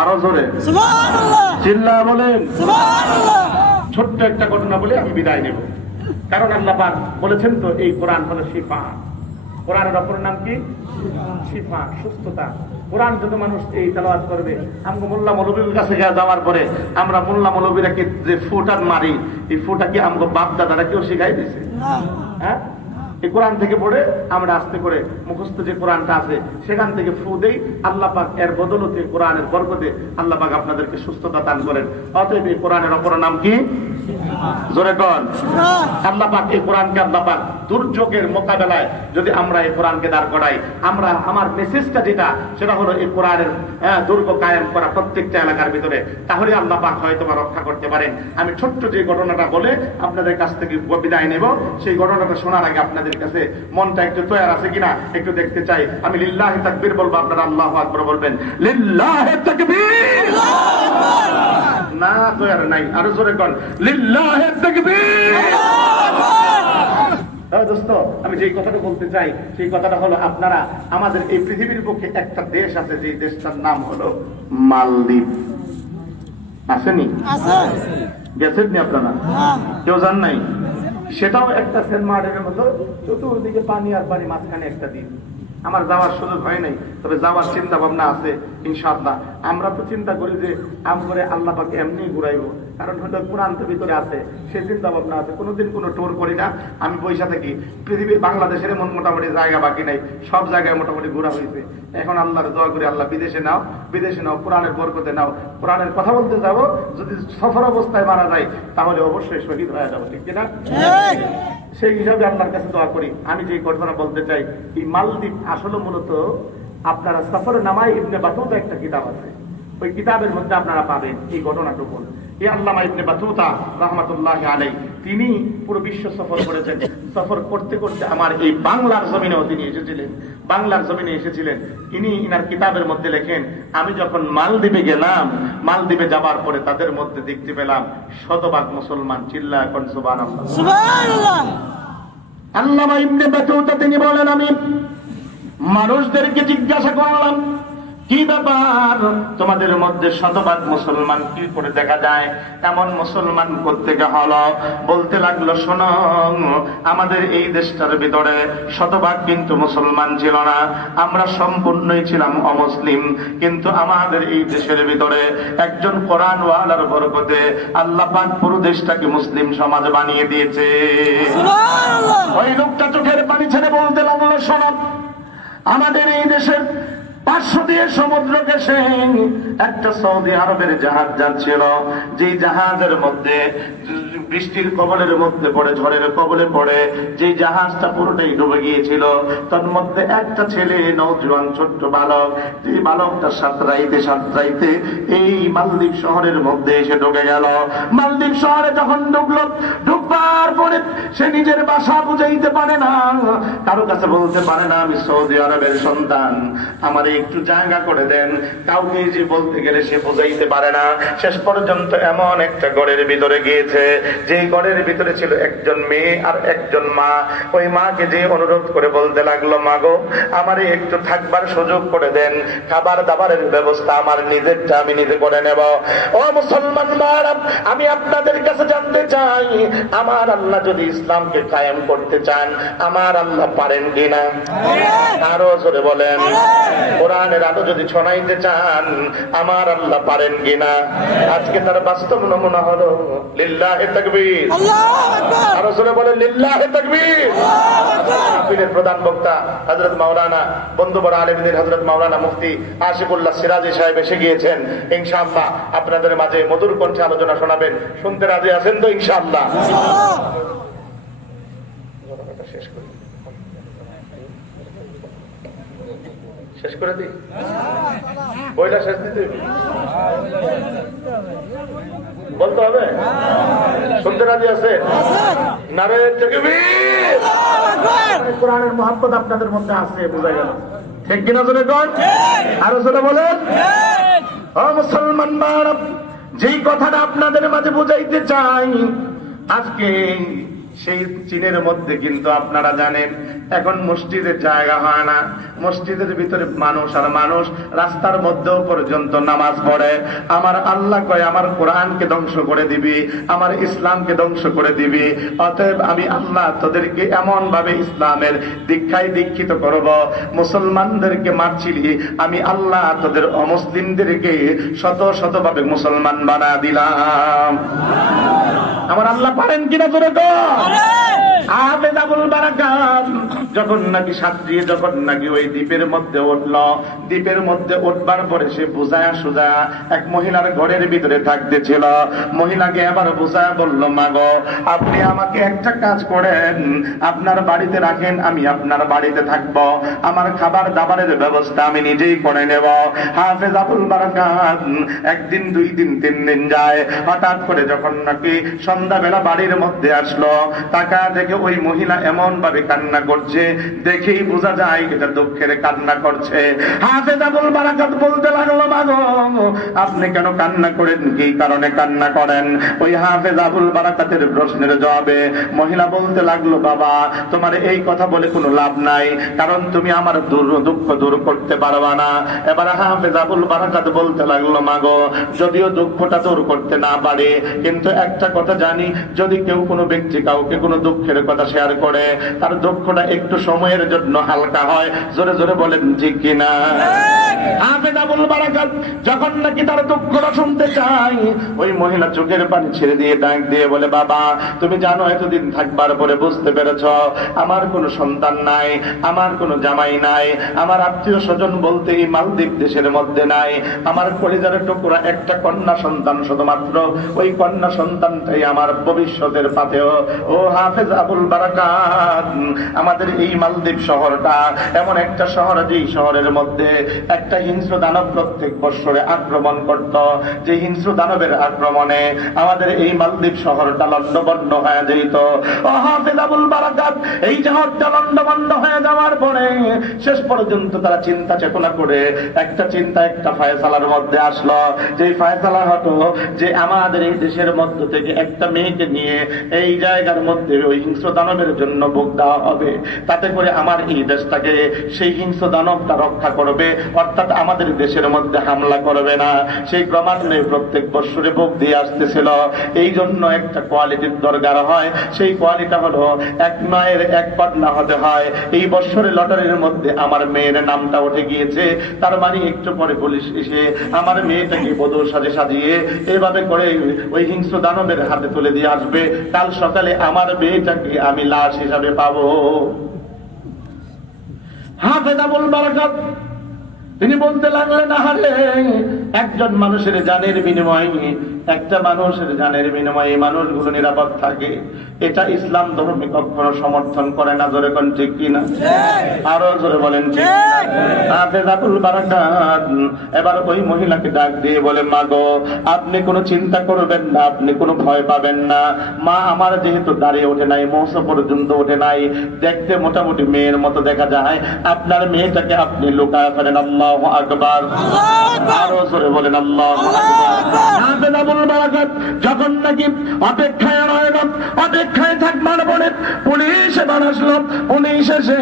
আরো জোরে সুবহানাল্লাহ, চিল্লা বলেন সুবহানাল্লাহ। ছোট্ট একটা ঘটনা বলে আমি বিদায় নেব। কারণ আল্লাহ পাক বলেছেন তো এই কোরআন হলো শিফা। কোরআনের অপর নাম কি? শিফা, সুস্থতা। কোরআন যত মানুষ এই তেলাওয়াত করবে, আমরা মোল্লা মৌলবীর কাছে যাওয়ার পরে আমরা মোল্লা মৌলবীরা কি যে ফুটান মারি, এই ফুটা কি আমগো বাপ দাদারা কেউ শিখাই দিছে? হ্যাঁ, এই কোরআন থেকে পড়ে আমরা আস্তে করে মুখস্থ যে কোরআনটা আছে সেখান থেকে ফু দেই। আল্লাহ পাক এর বদলতে, কোরআনের বরকতে আল্লাহ পাক আপনাদেরকে সুস্থতা দান করেন। অতএব এই কোরআনের অপর নাম কি? জোরে কোন? আল্লাহ পাক এই কোরআনকে, আল্লাহ পাক দুর্যোগের মোকাবেলায় যদি আমরা এই কোরআনকে দাঁড় করাই, আমার মেসেজটা যেটা, সেটা হলো এই কোরআনের দুর্গ কায়েম করা প্রত্যেকটা এলাকার ভিতরে, তাহলে আল্লাহ পাক হয়তো রক্ষা করতে পারেন। আমি ছোট্ট যে ঘটনাটা বলে আপনাদের কাছ থেকে বিদায় নেব, সেই ঘটনাটা শোনার আগে আপনাদের কাছে মনটা একটু তৈরি আছে কিনা একটু দেখতে চাই। আমি লিল্লাহি তাকবীর বলবো, আপনারা আল্লাহু আকবার বলবেন। লিল্লাহি তাকবীর। না তৈরি নাই, আরো জোরে কোন লিল্লাহি তাকবীর। দোস্ত, আমি যে কথাটা বলতে চাই সেই কথাটা হলো, আপনারা আমাদের এই পৃথিবীর পক্ষে একটা দেশ আছে, যে দেশটার নাম হলো মালদ্বীপ। আসেনি? গেছেন নি আপনারা? কেউ জান নাই? সেটাও একটা সেন্ট মার্টিনের মতো, চতুর্দিকে পানি আর পানি, মাঝখানে একটা দ্বীপ। আমার যাওয়ার সুযোগ হয় নাই, তবে যাওয়ার চিন্তা ভাবনা আছে ইনশাআল্লাহ। আমরা তো চিন্তা করি যে করে আল্লাহ পাক এমনি ঘুরাইবো, কারণ হয়তো কোরআনের ভিতরে আছে, সেই চিন্তা ভাবনা আছে। কোনোদিন কোনো ট্যুর করি না, আমি পয়সা থাকি। পৃথিবীর বাংলাদেশের এমন মোটামুটি জায়গা বাকি নাই, সব জায়গায় মোটামুটি ঘোরা হয়েছে। এখন আল্লাহর দোয়া করে, আল্লাহ বিদেশে নাও, কোরআনের বরকতে নাও। কোরআনের কথা বলতে যাবো, যদি সফর অবস্থায় মারা যায় তাহলে অবশ্যই শহীদ হয়ে যাবো, ঠিক কিনা? সেই হিসাবে আল্লাহর কাছে দোয়া করি। আমি যে ঘটনা বলতে চাই, এই মালদ্বীপ আসলে মূলত আপনারা সফরে নামায় ইবনে বাতুতা একটা কিতাব আছে, ওই কিতাবের মধ্যে আপনারা পাবেন এই ঘটনাটুকু। এই আল্লামা ইবনে বাতুতা রাহমাতুল্লাহি আলাইহি, তিনি পুরো বিশ্ব সফর করেছেন। সফর করতে করতে আমার এই বাংলার জমিনেও তিনি এসেছিলেন, ইনার কিতাবের মধ্যে লেখেন, আমি যখন মালদ্বীপে গেলাম, মালদ্বীপে যাবার পরে তাদের মধ্যে দেখতে পেলাম শতভাগ মুসলমান। চিল্লা এখন সুবহানাল্লাহ, সুবহানাল্লাহ। আল্লামা ইবনে বাতুতা তিনি বলেন, আমি মানুষদেরকে জিজ্ঞাসা করলাম, কি ব্যাপার তোমাদের মধ্যে শতভাগ মুসলমান কি করে দেখা যায়? এমন মুসলমান কোত্থেকে হলো? বলতে লাগলো, শোনো, আমাদের এই দেশটার ভিতরে শতভাগ কিন্তু মুসলমান ছিল না, আমরা সম্পূর্ণই ছিলাম অমুসলিম। কিন্তু আমাদের এই দেশের ভিতরে একজন কোরআনওয়ালার বরকতে আল্লাহ পাক পুরো দেশটাকে মুসলিম সমাজ বানিয়ে দিয়েছে। সুবহানাল্লাহ। ওই লোকটা চোখের পানি ছেড়ে বলতে লাগলো, শোনো, আমাদের এই দেশের 500 দিয়ে সমুদ্র গেছে একটা সৌদি আরবের জাহাজ যাচ্ছিল, যে জাহাজের মধ্যে বৃষ্টির কবলের মধ্যে পড়ে, ঝড়ের কবলে পড়ে যে জাহাজটা পুরোটাই ডুবে গিয়েছিল, তার মধ্যে একটা ছেলে, নওজোয়ান ছোট্ট বালক, যে বালকটা সাঁতরাইতে এই মালদ্বীপ শহরের মধ্যে এসে ঢুকে গেল। মালদ্বীপ শহরে যখন ঢুকবার পরে সে নিজের ভাষা বুঝাইতে পারে না, কারো কাছে বলতে পারে না আমি সৌদি আরবের সন্তান, আমার একটু জায়গা করে দেন। কাউকে যে বলতে গেলে সে বোঝাইতে পারে না। শেষ পর্যন্ত এমন একটা ঘরের ভিতরে গিয়েছে, যে ঘরের ভিতরে ছিল একজন মেয়ে আর একজন মা। ওই মাকে যে অনুরোধ করে বলতে লাগলো, মা গো আমারে একটু থাকবার সুযোগ করে দেন, খাবার দাবারের ব্যবস্থা আমার নিজেরটা আমি নিজে করে নেব। ও মুসলমান ভাইরা, আমি আপনাদের কাছে জানতে চাই, আমার আল্লাহ যদি ইসলামকে কায়েম করতে চান, আমার আল্লাহ পারেন কিনা? আরো জোরে বলেন। কোরআনের আলো যদি ছড়াইতে চান, আমার আল্লাহ পারেন কিনা? আজকে তার বাস্তব নমুনা হলো লিল্লাহে তাকবীর। আরো জোরে বলেন লিল্লাহে তাকবীর। মাহফিলের প্রধান বক্তা হযরত মাওলানা বন্ধুবর আলেমদের হযরত মাওলানা মুফতি আশিকুল্লাহ সিরাজি সাহেব এসে গিয়েছেন। ইনশাআল্লাহ আপনাদের মাঝে মধুর কণ্ঠে আলোচনা শোনাবেন। শুনতে রাজি আছেন তো? ইনশাআল্লাহ শেষ করে দিই, বইটা শেষ দিতে বলতে হবে। শুনতে রাজি আছে? নারে তাকবীর। কোরআনের মহব্বত আপনাদের মধ্যে আছে, বোঝা গেল। ঠিক কিনা জোরে কোন? আরো জোরে বলেন। ও মুসলমান ভাইরা, যেই কথাটা আপনাদের মাঝে বুঝাইতে চাই, আজকে সেই চীনের মধ্যে কিন্তু আপনারা জানেন এখন মসজিদের জায়গা হয় না। মসজিদের ভিতরে মানুষ আর মানুষ, রাস্তার মধ্যেও পর্যন্ত নামাজ পড়ে। আমার আল্লাহ কয় আমার কোরআনকে ধ্বংস করে দিবি, আমার ইসলামকে ধ্বংস করে দিবি। অতএব আমি আল্লাহ তোদেরকে এমন ভাবে ইসলামের দীক্ষায় দীক্ষিত করব, মুসলমানদেরকে মারছিলি, আমি আল্লাহ তোদের অমুসলিমদেরকে শত শত ভাবে মুসলমান বানা দিলাম। আমার আল্লাহ পারেন কিনা জোরে তো? হাফেজ আবুল বারাকাত যখন নাকি সাত্রী যখন নাকি ওই দ্বীপের মধ্যে উঠলো, দ্বীপের মধ্যে উঠবার পরে সে বুঝায়া সুজায়া এক মহিলার ঘরের ভিতরে থাকতেছিল। মহিলাকে আবার বুঝায়া বলল, মা গো আপনি আমাকে একটা কাজ করেন, আপনার বাড়িতে রাখেন, আমি আপনার বাড়িতে থাকবো, আমার খাবার দাবারের ব্যবস্থা আমি নিজেই করে নেব। হাফেজ আবুল বারাকাত একদিন, দুই দিন, তিন দিন যায়। হঠাৎ করে যখন নাকি সন্ধ্যাবেলা বাড়ির মধ্যে আসলো, টাকা দেখে ওই মহিলা এমন ভাবে কান্না করছে, দেখেই বোঝা যায় এটা দুঃখের কান্না করছে। হাফেজ আবুল বারাকাত বলতে লাগলো, মা গো আপনি কেন কান্না করেন, কি কারণে কান্না করেন? ওই হাফেজ আবুল বারাকাতের প্রশ্নের জবাবে মহিলা বলতে লাগলো, বাবা তোমার এই কথা বলে কোনো লাভ নাই, কারণ তুমি আমার দুঃখ দূর করতে পারবা না। এবার হাফেজ আবুল বারাকাত বলতে লাগলো, মা গো যদিও দুঃখটা দূর করতে না পারে, কিন্তু একটা কথা জানি, যদি কেউ কোনো ব্যক্তি কাউকে কোনো দুঃখের কথা শেয়ার করে, তার দুঃখটা একটু সময়ের জন্য হালকা হয়। জোরে জোরে বলেন ঠিক কিনা? হাফেজ আবুল বারাকাত যখন নাকি তার দুঃখটা শুনতে চাই, ওই মহিলা চোখের পানি ছেড়ে দিয়ে ডাক দিয়ে বলে, বাবা তুমি জানো এতদিন থাকবার পরে বুঝতে পেরেছ আমার কোনো সন্তান নাই, আমার কোনো জামাই নাই, আমার আত্মীয় স্বজন বলতে এই মালদ্বীপ দেশের মধ্যে নাই, আমার পরিবারের টুকরা একটা কন্যা সন্তান, শুধুমাত্র ওই কন্যা সন্তানটাই আমার ভবিষ্যতের পাথেয়। ও হাফেজ আবুল বারাকাত, আমাদের এই মালদ্বীপ শহরটা এমন একটা শহর, যেই শহরের মধ্যে একটা হিংস্র দানব প্রত্যেক বৎসরে আক্রমণ করত, যে হিংস্র দানবের আক্রমণে আমাদের এই মালদ্বীপ শহরটা লণ্ডভণ্ড হয়ে যেত। ও হাফেজ আবুল বারাকাত, এই শহরটা লণ্ডভণ্ড হয়ে যাওয়ার পরে শেষ পর্যন্ত তারা চিন্তা চেতনা করে একটা ফায়সালার মধ্যে আসলো, যে ফায়সালা হতো যে আমাদের এই দেশের মধ্য থেকে একটা মেয়েকে নিয়ে এই জায়গার মধ্যে ওই হিংস্র দানবের জন্য ভোগ দেওয়া হবে, তাতে করে আমার এই দেশটাকে সেই হিংস্র দানবটা রক্ষা করবে, অর্থাৎ আমাদের দেশের মধ্যে হামলা করবে না। সেই ক্রমান্বয়ে প্রত্যেক বৎসরে ভোগ দিয়ে আসতেছিল। এই জন্য একটা কোয়ালিটির দরকার হয়, সেই কোয়ালিটা হলো এক নয়ের এক পাটনা হতে হয়। এই বৎসরে লটারির মধ্যে আমার মেয়ের নামটা উঠে গিয়েছে, তার মানে একটু পরে পুলিশ এসে আমার মেয়েটাকে বধূ সাজে সাজিয়ে এভাবে করে ওই হিংস্র দানবের হাতে তুলে দিয়ে আসবে। কাল সকালে আমার মেয়েটাকে আমি লাশ হিসাবে পাবো। হাফেজ আবুল বারাকাত তিনি বলতে লাগলেন, আহারে একজন মানুষের জানের বিনিময়ে, একটা মানুষের জানের বিনিময়ে মানুষগুলো নিরাপদ থাকে, এটা ইসলাম ধর্মে কখনো সমর্থন করে না। জোরে কোন ঠিক কিনা? আরো জোরে বলেন ঠিক কিনা? হাফেজ আবুল বারাকাত এবার ওই মহিলাকে ডাক দিয়ে বলে, মা গো আপনি কোনো চিন্তা করবেন না, আপনি কোনো ভয় পাবেন না। মা আমার যেহেতু দাঁড়িয়ে ওঠে নাই, মৌস পর্যন্ত ওঠে নাই, দেখতে মোটামুটি মেয়ের মতো দেখা যায়, আপনার মেয়েটাকে আপনি লুকায় ফেলেন। আল্লাহু আকবার। আরো জোরে বলেন আল্লাহু আকবার। হাফেজ আবুল আবুল বারাকাত যখন নাকি অপেক্ষায় রইল, অপেক্ষায় থাকবার পরে পুলিশ এবার আসলো। পুলিশ এসে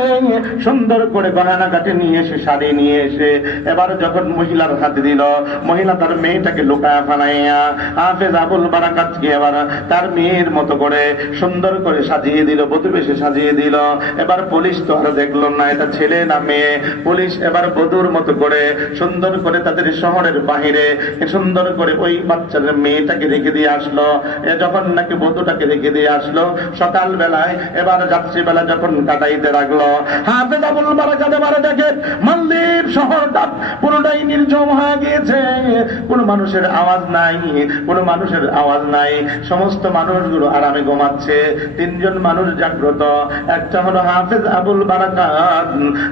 সুন্দর করে গহনা কাটে নিয়ে এসে শাড়ি নিয়ে এসে এবার যখন মহিলার হাতে দিল, মহিলা তার মেয়েটাকে লুকায়া ফালাইয়া হাফেজ আবুল বারাকাতকে এবার তার মেয়ের মতো করে সুন্দর করে সাজিয়ে দিল, বধূ বেশে সাজিয়ে দিল। এবার পুলিশ তো আর দেখলো না এটা ছেলে না মেয়ে। পুলিশ এবার বধূর মতো করে সুন্দর করে তাদের শহরের বাহিরে সুন্দর করে ওই বাচ্চার মেয়েটাকে রেখে দিয়ে আসলো। যখন নাকি বধূটাকে রেখে দিয়ে আসলো, সকাল বেলায় এবার রাত্রিবেলা যখন কাটাইতে লাগলো, হাফেজ আবুল বারাকাত এবারে দেখে মালদ্বীপ শহরটা পুরোটাই নির্জন হয়ে গিয়েছে। কোন মানুষের আওয়াজ নাই, কোন মানুষের আওয়াজ নাই। সমস্ত মানুষগুলো আরামে ঘুমাচ্ছে। তিনজন মানুষ জাগ্রত, একটা হলো হাফেজ আবুল বারাকাত,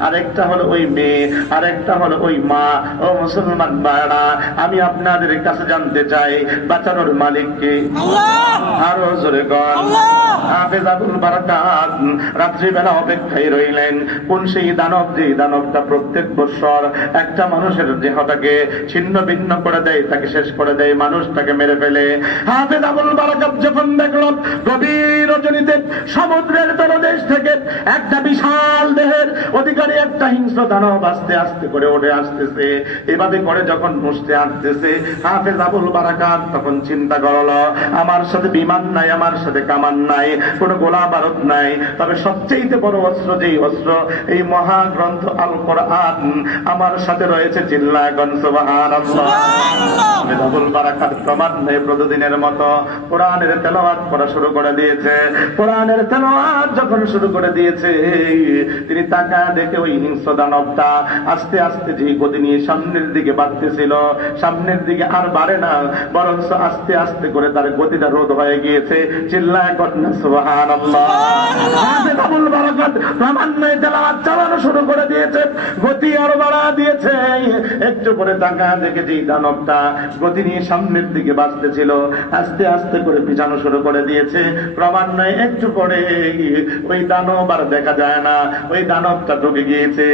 আরেকটা হলো ওই মেয়ে, আরেকটা হলো ওই মা। ও মুসলমান ভাইরা, আমি আপনাদের কাছে জানতে চাই বাঁচানোর মালিক কে? আল্লাহ। আরো জোরে গণ। আল্লাহ। হাফেজ আবুল বারাকাত রাত্রিবেলা অপেক্ষায় রইলেন। কোন সেই দানব, যে দানবটা প্রত্যেক বছর একটা মানুষের দেহটাকে ছিন্ন ভিন্ন করে দেয়, তাকে শেষ করে দেয়, মানুষটাকে মেরে ফেলে। হাফেজ আবুল বারাকাত যখন দেখল গভীর রজনীতে সমুদ্রের তলদেশ থেকে একটা বিশাল দেহের অধিকারী একটা হিংস্র দানব আস্তে আস্তে করে উঠে আসতেছে, এভাবে করে যখন বসতে আসতেছে, হাফেজ আবুল বারাকাত তখন চিন্তা করলো, আমার সাথে বিমান নাই, আমার সাথে কামান নাই, কোনো গোলা বারুদ নাই, তবে সবচেয়ে বড় অস্ত্র, যেই অস্ত্র এই মহাগ্রন্থ আল কোরআন আমার সাথে রয়েছে। চিল্লায় গণ সুবহানাল্লাহ। হাফেজ আবুল বারাকাত ক্রমান্বয়ে প্রতিদিনের মতো কোরআনের তেলাওয়াত করা শুরু করে দিয়েছে। কোরআনের তেলাওয়াত যখন শুরু করে দিয়েছে, তিনি তাকা দেখে ওই হিংস্র দানবটা আস্তে আস্তে যে গতি নিয়ে সামনের দিকে বাড়তেছিল, সামনের দিকে আর বাড়ে না, বরং আস্তে আস্তে করে তার গতিটা রোধ হয়ে গিয়েছে। চিল্লায় কন্যা সুবহানাল্লাহ। হাফেজ আবুল বারাকাত ক্রমান্বয়ে তেলাওয়াত চালানো শুরু করে দিয়েছে, গতি আরো বাড়া দিয়েছে। একটু করে তাকা দেখে যে দানবটা গতি নিয়ে সামনের দিকে বাড়তেছিল, আস্তে আস্তে করে পিছানো শুরু করে দিয়েছে। ক্রমান্বয়ে একটু পরে ওই দানব আর দেখা যায় না, ওই দানবটা ঢুকে গিয়েছে।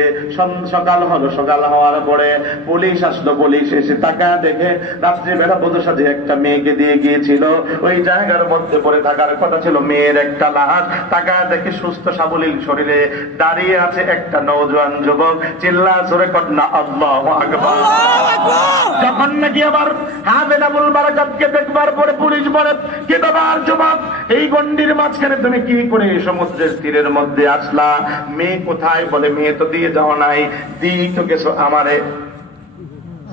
সকাল হলো, সকাল হওয়ার পরে পুলিশ আসলো। পুলিশ এসে তাকা দেখে রাত্রিবেলা বধূ সাজে একটা মেয়েকে দিয়ে গিয়েছিল, ওই জায়গার মধ্যে পড়ে থাকার কথা ছিল মেয়ের একটা লাশ। তাকা দেখে সুস্থ সাবলীল শরীরে দাঁড়িয়ে আছে একটা নওজোয়ান যুবক। চিল্লা জোরে কন্যা আল্লাহু আকবার। যখন নাকি আবার হাফেজ আবুল বারাকাতকে দেখবার পরে পুলিশ বলে, কি ব্যাপার যুবক, এই গন্ডির মাঝখানে তুমি কি করে সমুদ্রের তীরের মধ্যে আসলা? মেয়ে কোথায়? বলে মেয়ে তো দিয়ে যাও নাই, দিই তো গেছো আমারে।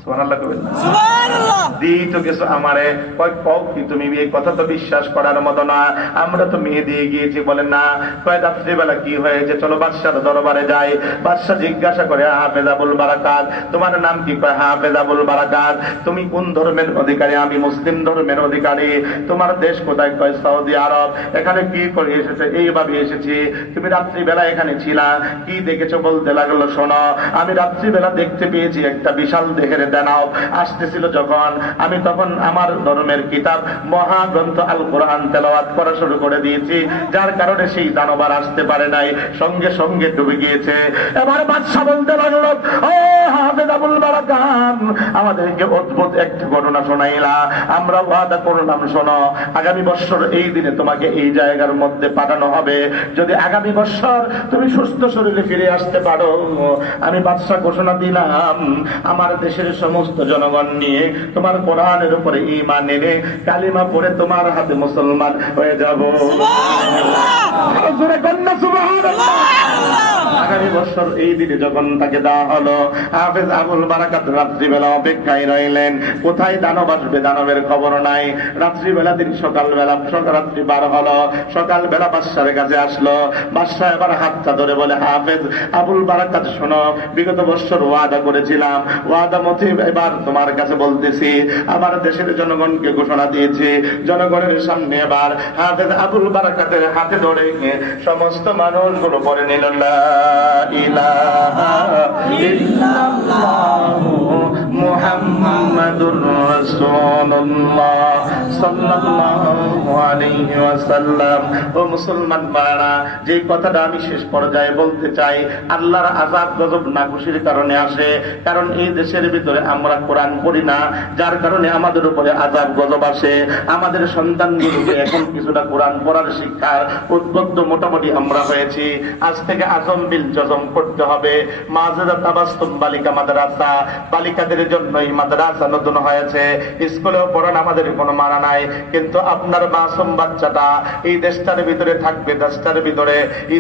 সুবহানাল্লাহ কইবেন না? সুবহানাল্লাহ। দিই তো গেছো আমারে। কয় কও কি তুমি? এই কথা তো বিশ্বাস করার মতো না, আমরা তো মেয়ে দিয়ে গিয়েছি। বলে না। কয় রাত্রিবেলা কি হয়েছে? চলো বাদশার দরবারে যাই। বাদশা জিজ্ঞাসা করে, হাফেজ আবুল বারাকাত তোমার নাম কি? কয় হাফেজ আবুল বারাকাত। তুমি কোন ধর্মের অধিকারী? আমি মুসলিম ধর্মের অধিকারী। তোমার দেশ কোথায়? কয় সৌদি আরব। এখানে কি করে এসেছে? এইভাবে এসেছি। তুমি রাত্রিবেলা এখানে ছিলা, কি দেখেছো? বলতে লাগলো, শোনো, আমি রাত্রিবেলা দেখতে পেয়েছি একটা বিশাল দেহের দানব আসতেছিল। যখন আমি তখন আমার ধর্মের কিতাব মহাগ্রন্থ আল কোরআন তেলাওয়াত করা শুরু করে দিয়েছি, যার কারণে সেই দানব আর আসতে পারে নাই, সঙ্গে সঙ্গে ডুবে গিয়েছে। এবার বাদশা বলতে লাগলো, ও হাফেজ আবুল বারাকাত, আমাদেরকে অদ্ভুত একটা ঘটনা শোনাইলা, আমরা ওয়াদা করলাম, শোনো, আগামী বছর এই দিনে তোমাকে এই জায়গার মধ্যে পাঠানো হবে। যদি আগামী বছর তুমি সুস্থ শরীরে ফিরে আসতে পারো, আমি বাদশা ঘোষণা দিলাম, আমার দেশের সমস্ত জনগণ নিয়ে তোমার কোরআনের উপরে ঈমান এনে কালিমা পড়ে তোমার হাতে মুসলমান হয়ে যাব। আগামী বছর এই দিনে যখন তাকে দেওয়া হলো, হাফেজ আবুল বারাকাত রাত্রিবেলা অপেক্ষায় রইলেন, কোথায় দানব আসবে, দানবের খবর নাই। রাত্রিবেলা তিনি সকালবেলা রাত্রি বার হলো, সকালবেলা বাদশার কাছে আসলো। বাদশা এবার হাতটা ধরে বলে, হাফেজ আবুল বারাকাত শোনো, বিগত বছর ওয়াদা করেছিলাম, ওয়াদা মতে এবার তোমার কাছে বলতেছি, আমার দেশের জনগণকে ঘোষণা দিয়েছি, জনগণের সামনে এবার হাফেজ আবুল বারাকাতের হাতে ধরে সমস্ত মানুষগুলো পড়ে নিল, লা ইলাহা ইল্লাল্লাহু মুহাম্মাদুর রাসূলুল্লাহ সাল্লাল্লাহু আলাইহি ওয়াসাল্লাম। ও মুসলমান ভাইরা, যে কথাটা আমি শেষ পর্যায়ে বলতে চাই, আল্লাহর আযাব গজব নাখুশির কারণে আসে, কারণ এই দেশের ভিতরে আমরা কোরআন পড়ি না, যার কারণে আমাদের উপরে আযাব গজব আসে। আমাদের সন্তানগুলোকে এখন কিছুটা কোরআন পড়ার শিক্ষার উদ্বুদ্ধ মোটামুটি আমরা হয়েছি। আজ থেকে আজম বিল জজম করতে হবে। মাজেদা তাবাসসুম বালিকা মাদ্রাসা, বালিকাদের জন্যই মাদ্রাসা নতুন হয়েছে। স্কুলেও পড়ান আমাদের কোনো মানা নাই, কিন্তু আপনার মাসুম বাচ্চাটা এই দেশটার ভিতরে থাকবে, দেশটার ভিতরে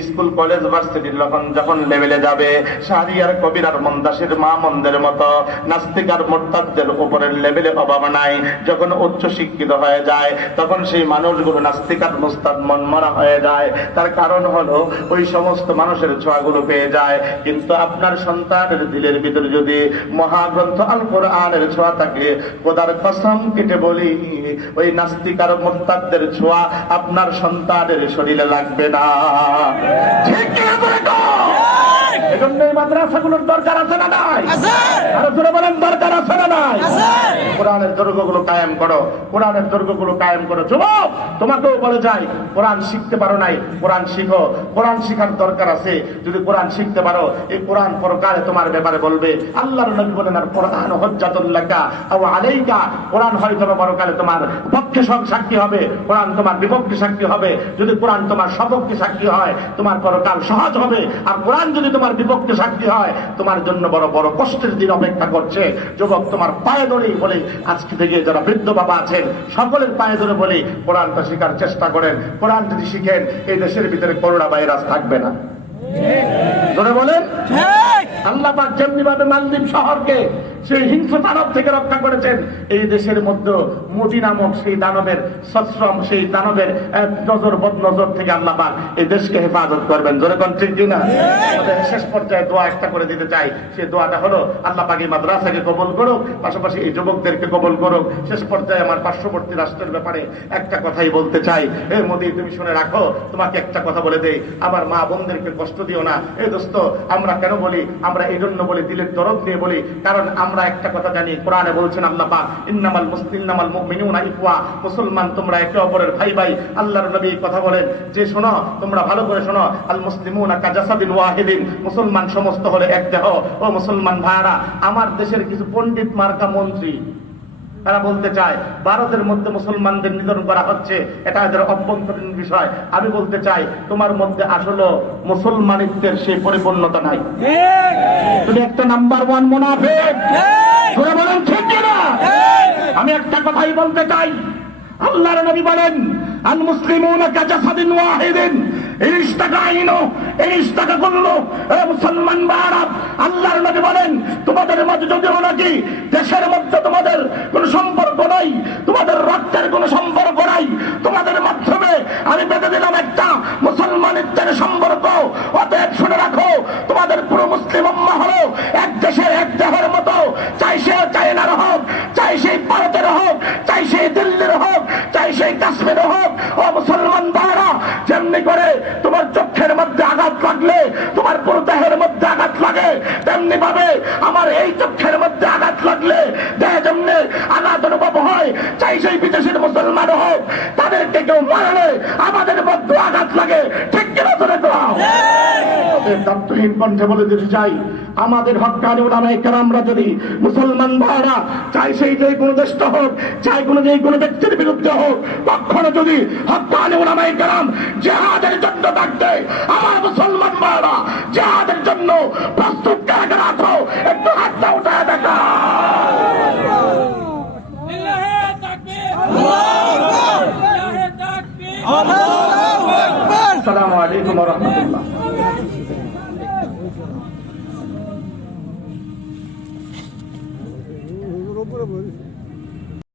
স্কুল কলেজ ভার্সিটি যখন লেভেলে যাবে, শাহরিয়ার কবিরার মন্দাসির মা মন্দের মতো নাস্তিক আর মুরতাদদের উপরের লেভেলে অভাব নাই। যখন উচ্চ শিক্ষিত হয়ে যায় তখন সেই মানুষগুলো নাস্তিক আর মুস্তাদ মনমরা হয়ে যায়। তার কারণ হলো ওই সমস্ত মানুষের ছোঁয়াগুলো পেয়ে যায়। কিন্তু আপনার সন্তানের দিলের ভিতরে যদি মহাগ্রন্থ আল কোরআনের ছোঁয়া থাকে, খোদার কসম কেটে বলি, ওই নাস্তিক আর মুরতাদদের ছোঁয়া আপনার সন্তানের শরীরে লাগবে না। ঠিক কি না বলে গো? এজন্য এই মাদ্রাসাগুলোর দরকার আছে না নাই? আরো জোরে বলেন, দরকার আছে না নাই? কোরআনের দৈর্ঘ্যগুলো কায়েম করো, কোরআনের দৈর্ঘ্যগুলো কায়েম করো। যুবক, তোমাকেও বলে যাই, কোরআন শিখতে পারো নাই, কোরআন শিখো। কোরআন শিখার দরকার আছে। যদি কোরআন শিখতে পারো, এই কোরআন পরকালে তোমার ব্যাপারে বলবে। আল্লাহর নবী বলেন, আর কোরআন হুজ্জাতুল লাকা আও আলাইকা, কোরআন হয়তো পরকালে তোমার পক্ষে সাক্ষী হবে, কোরআন তোমার বিপক্ষে সাক্ষী হবে। যদি কোরআন তোমার সপক্ষে সাক্ষী হয়, তোমার পরকাল সহজ হবে। আর কোরআন যদি তোমার বিপক্ষে সাক্ষী হয়, তোমার জন্য বড় বড় কষ্টের দিন অপেক্ষা করছে। যুবক, তোমার পায়ে ধরেই বলে, আজকে থেকে যারা বৃদ্ধ বাবা আছেন সকলের পায়ে ধরে বলি, কোরআনটা শেখার চেষ্টা করেন। কোরআন যদি শিখেন, এই দেশের ভিতরে করোনা ভাইরাস থাকবে না। ধরে বলেন, আল্লাহ পাক যেমনি ভাবে মালদ্বীপ শহরকে সেই হিংস্র দানব থেকে রক্ষা করেছেন, এই দেশের মধ্যে মোদি নামক সেই দানবের সশ্রম, সেই দানবের নজর বদনজর থেকে আল্লাহ পাক এই দেশকে হেফাজত করবেন। জোরে কোন ঠিক কিনা? আমাদের শেষ পর্যায়ে দোয়া একটা করে দিতে চাই। সেই দোয়াটা হলো, আল্লাহ পাক এই মাদ্রাসাকে কবুল করুক, পাশাপাশি এই যুবকদেরকে কবুল করুক। শেষ পর্যায়ে আমার পার্শ্ববর্তী রাষ্ট্রের ব্যাপারে একটা কথাই বলতে চাই। এ মোদি, তুমি শুনে রাখো, তোমাকে একটা কথা বলে দেই, আমার মা বোনদেরকে কষ্ট দিও না। এই দোস্ত, আমরা কেন বলি? আমরা এই জন্য বলি, দিলের দরদ দিয়ে বলি, কারণ আমরা একটা কথা জানি, কোরআনে বলছেন আল্লাহ পাক, ইন্নামাল মুমিনুনা ইখওয়া, মুসলমান তোমরা একে অপরের ভাই ভাই। আল্লাহর নবী কথা বলেন যে, শোনো, তোমরা ভালো করে শোনো, আল মুসলিমুনা কাজাসাদিন ওয়াহিদিন, মুসলমান সমস্ত হলে এক দেহ। ও মুসলমান ভাইরা, আমার দেশের কিছু পণ্ডিত মার্কা মন্ত্রী তারা বলতে চায় ভারতের মধ্যে মুসলমানদের নিধন করা হচ্ছে, এটা এদের অভ্যন্তরীণ বিষয়। আমি বলতে চাই, তোমার মধ্যে আসলে মুসলমানিত্বের সেই পরিপূর্ণতা নাই। তুমি একটা নাম্বার ওয়ান মুনাফিক। বলেন ঠিক কিনা? আমি একটা কথাই বলতে চাই, আল্লাহর নবী বলেন, আল মুসলিমুনা কাজাসাদিন ওয়াহিদিন, মুসলমান ভাইরা, আল্লাহর নবী বলেন, তোমাদের মধ্যে যদিও নাকি দেশের মধ্যে তোমাদের কোন সম্পর্ক নাই, তোমাদের রক্তের কোন সম্পর্ক নাই, তোমাদের মাধ্যমে আমি বেঁধে দিলাম একটা মুসলমানিত্বের সম্পর্ক। অতএব শুনে রাখো, তোমাদের পুরো মুসলিম উম্মাহ হলো এক দেশের এক দেহের মতো। চাই সে চায়নার হোক, চাই সেই ভারতের হোক, চাই সেই দিল্লির হোক, চাই সেই কাশ্মীর হোক। ও মুসলমান ভাইরা, যেমনি করে তোমার চোখের মধ্যে আঘাত লাগলে তোমার পুরো দেহের মধ্যে আঘাত লাগে, তেমনি ভাবে আমার এই চোখের মধ্যে আঘাত লাগলে দেহে যেমনি আঘাত অনুভব হয়, চাই সেই বিদেশের মুসলমান হোক, তাদেরকে কেউ মারলে আমাদের মধ্যে আঘাত লাগে। ঠিক কিনা? ধরে দাও। দায়িত্বহীন কণ্ঠে বলে দিতে চাই, আমাদের হক্কানি উলামায়ে কেরামরা যদি মুসলমান ভাইরা, চাই সেই যে কোনো দেশটা হোক, চাই কোনো যে কোনো ব্যক্তির বিরুদ্ধে হোক, কখনো যদি হক্কানি উলামায়ে কেরাম জিহাদের জন্য ডাকতে, আমার মুসলমান ভাইরা জিহাদের জন্য প্রস্তুত কারা আছো? একটু হাতটা উঠায় দেখা। আসসালামু আলাইকুম ওয়া রাহমাতুল্লাহ।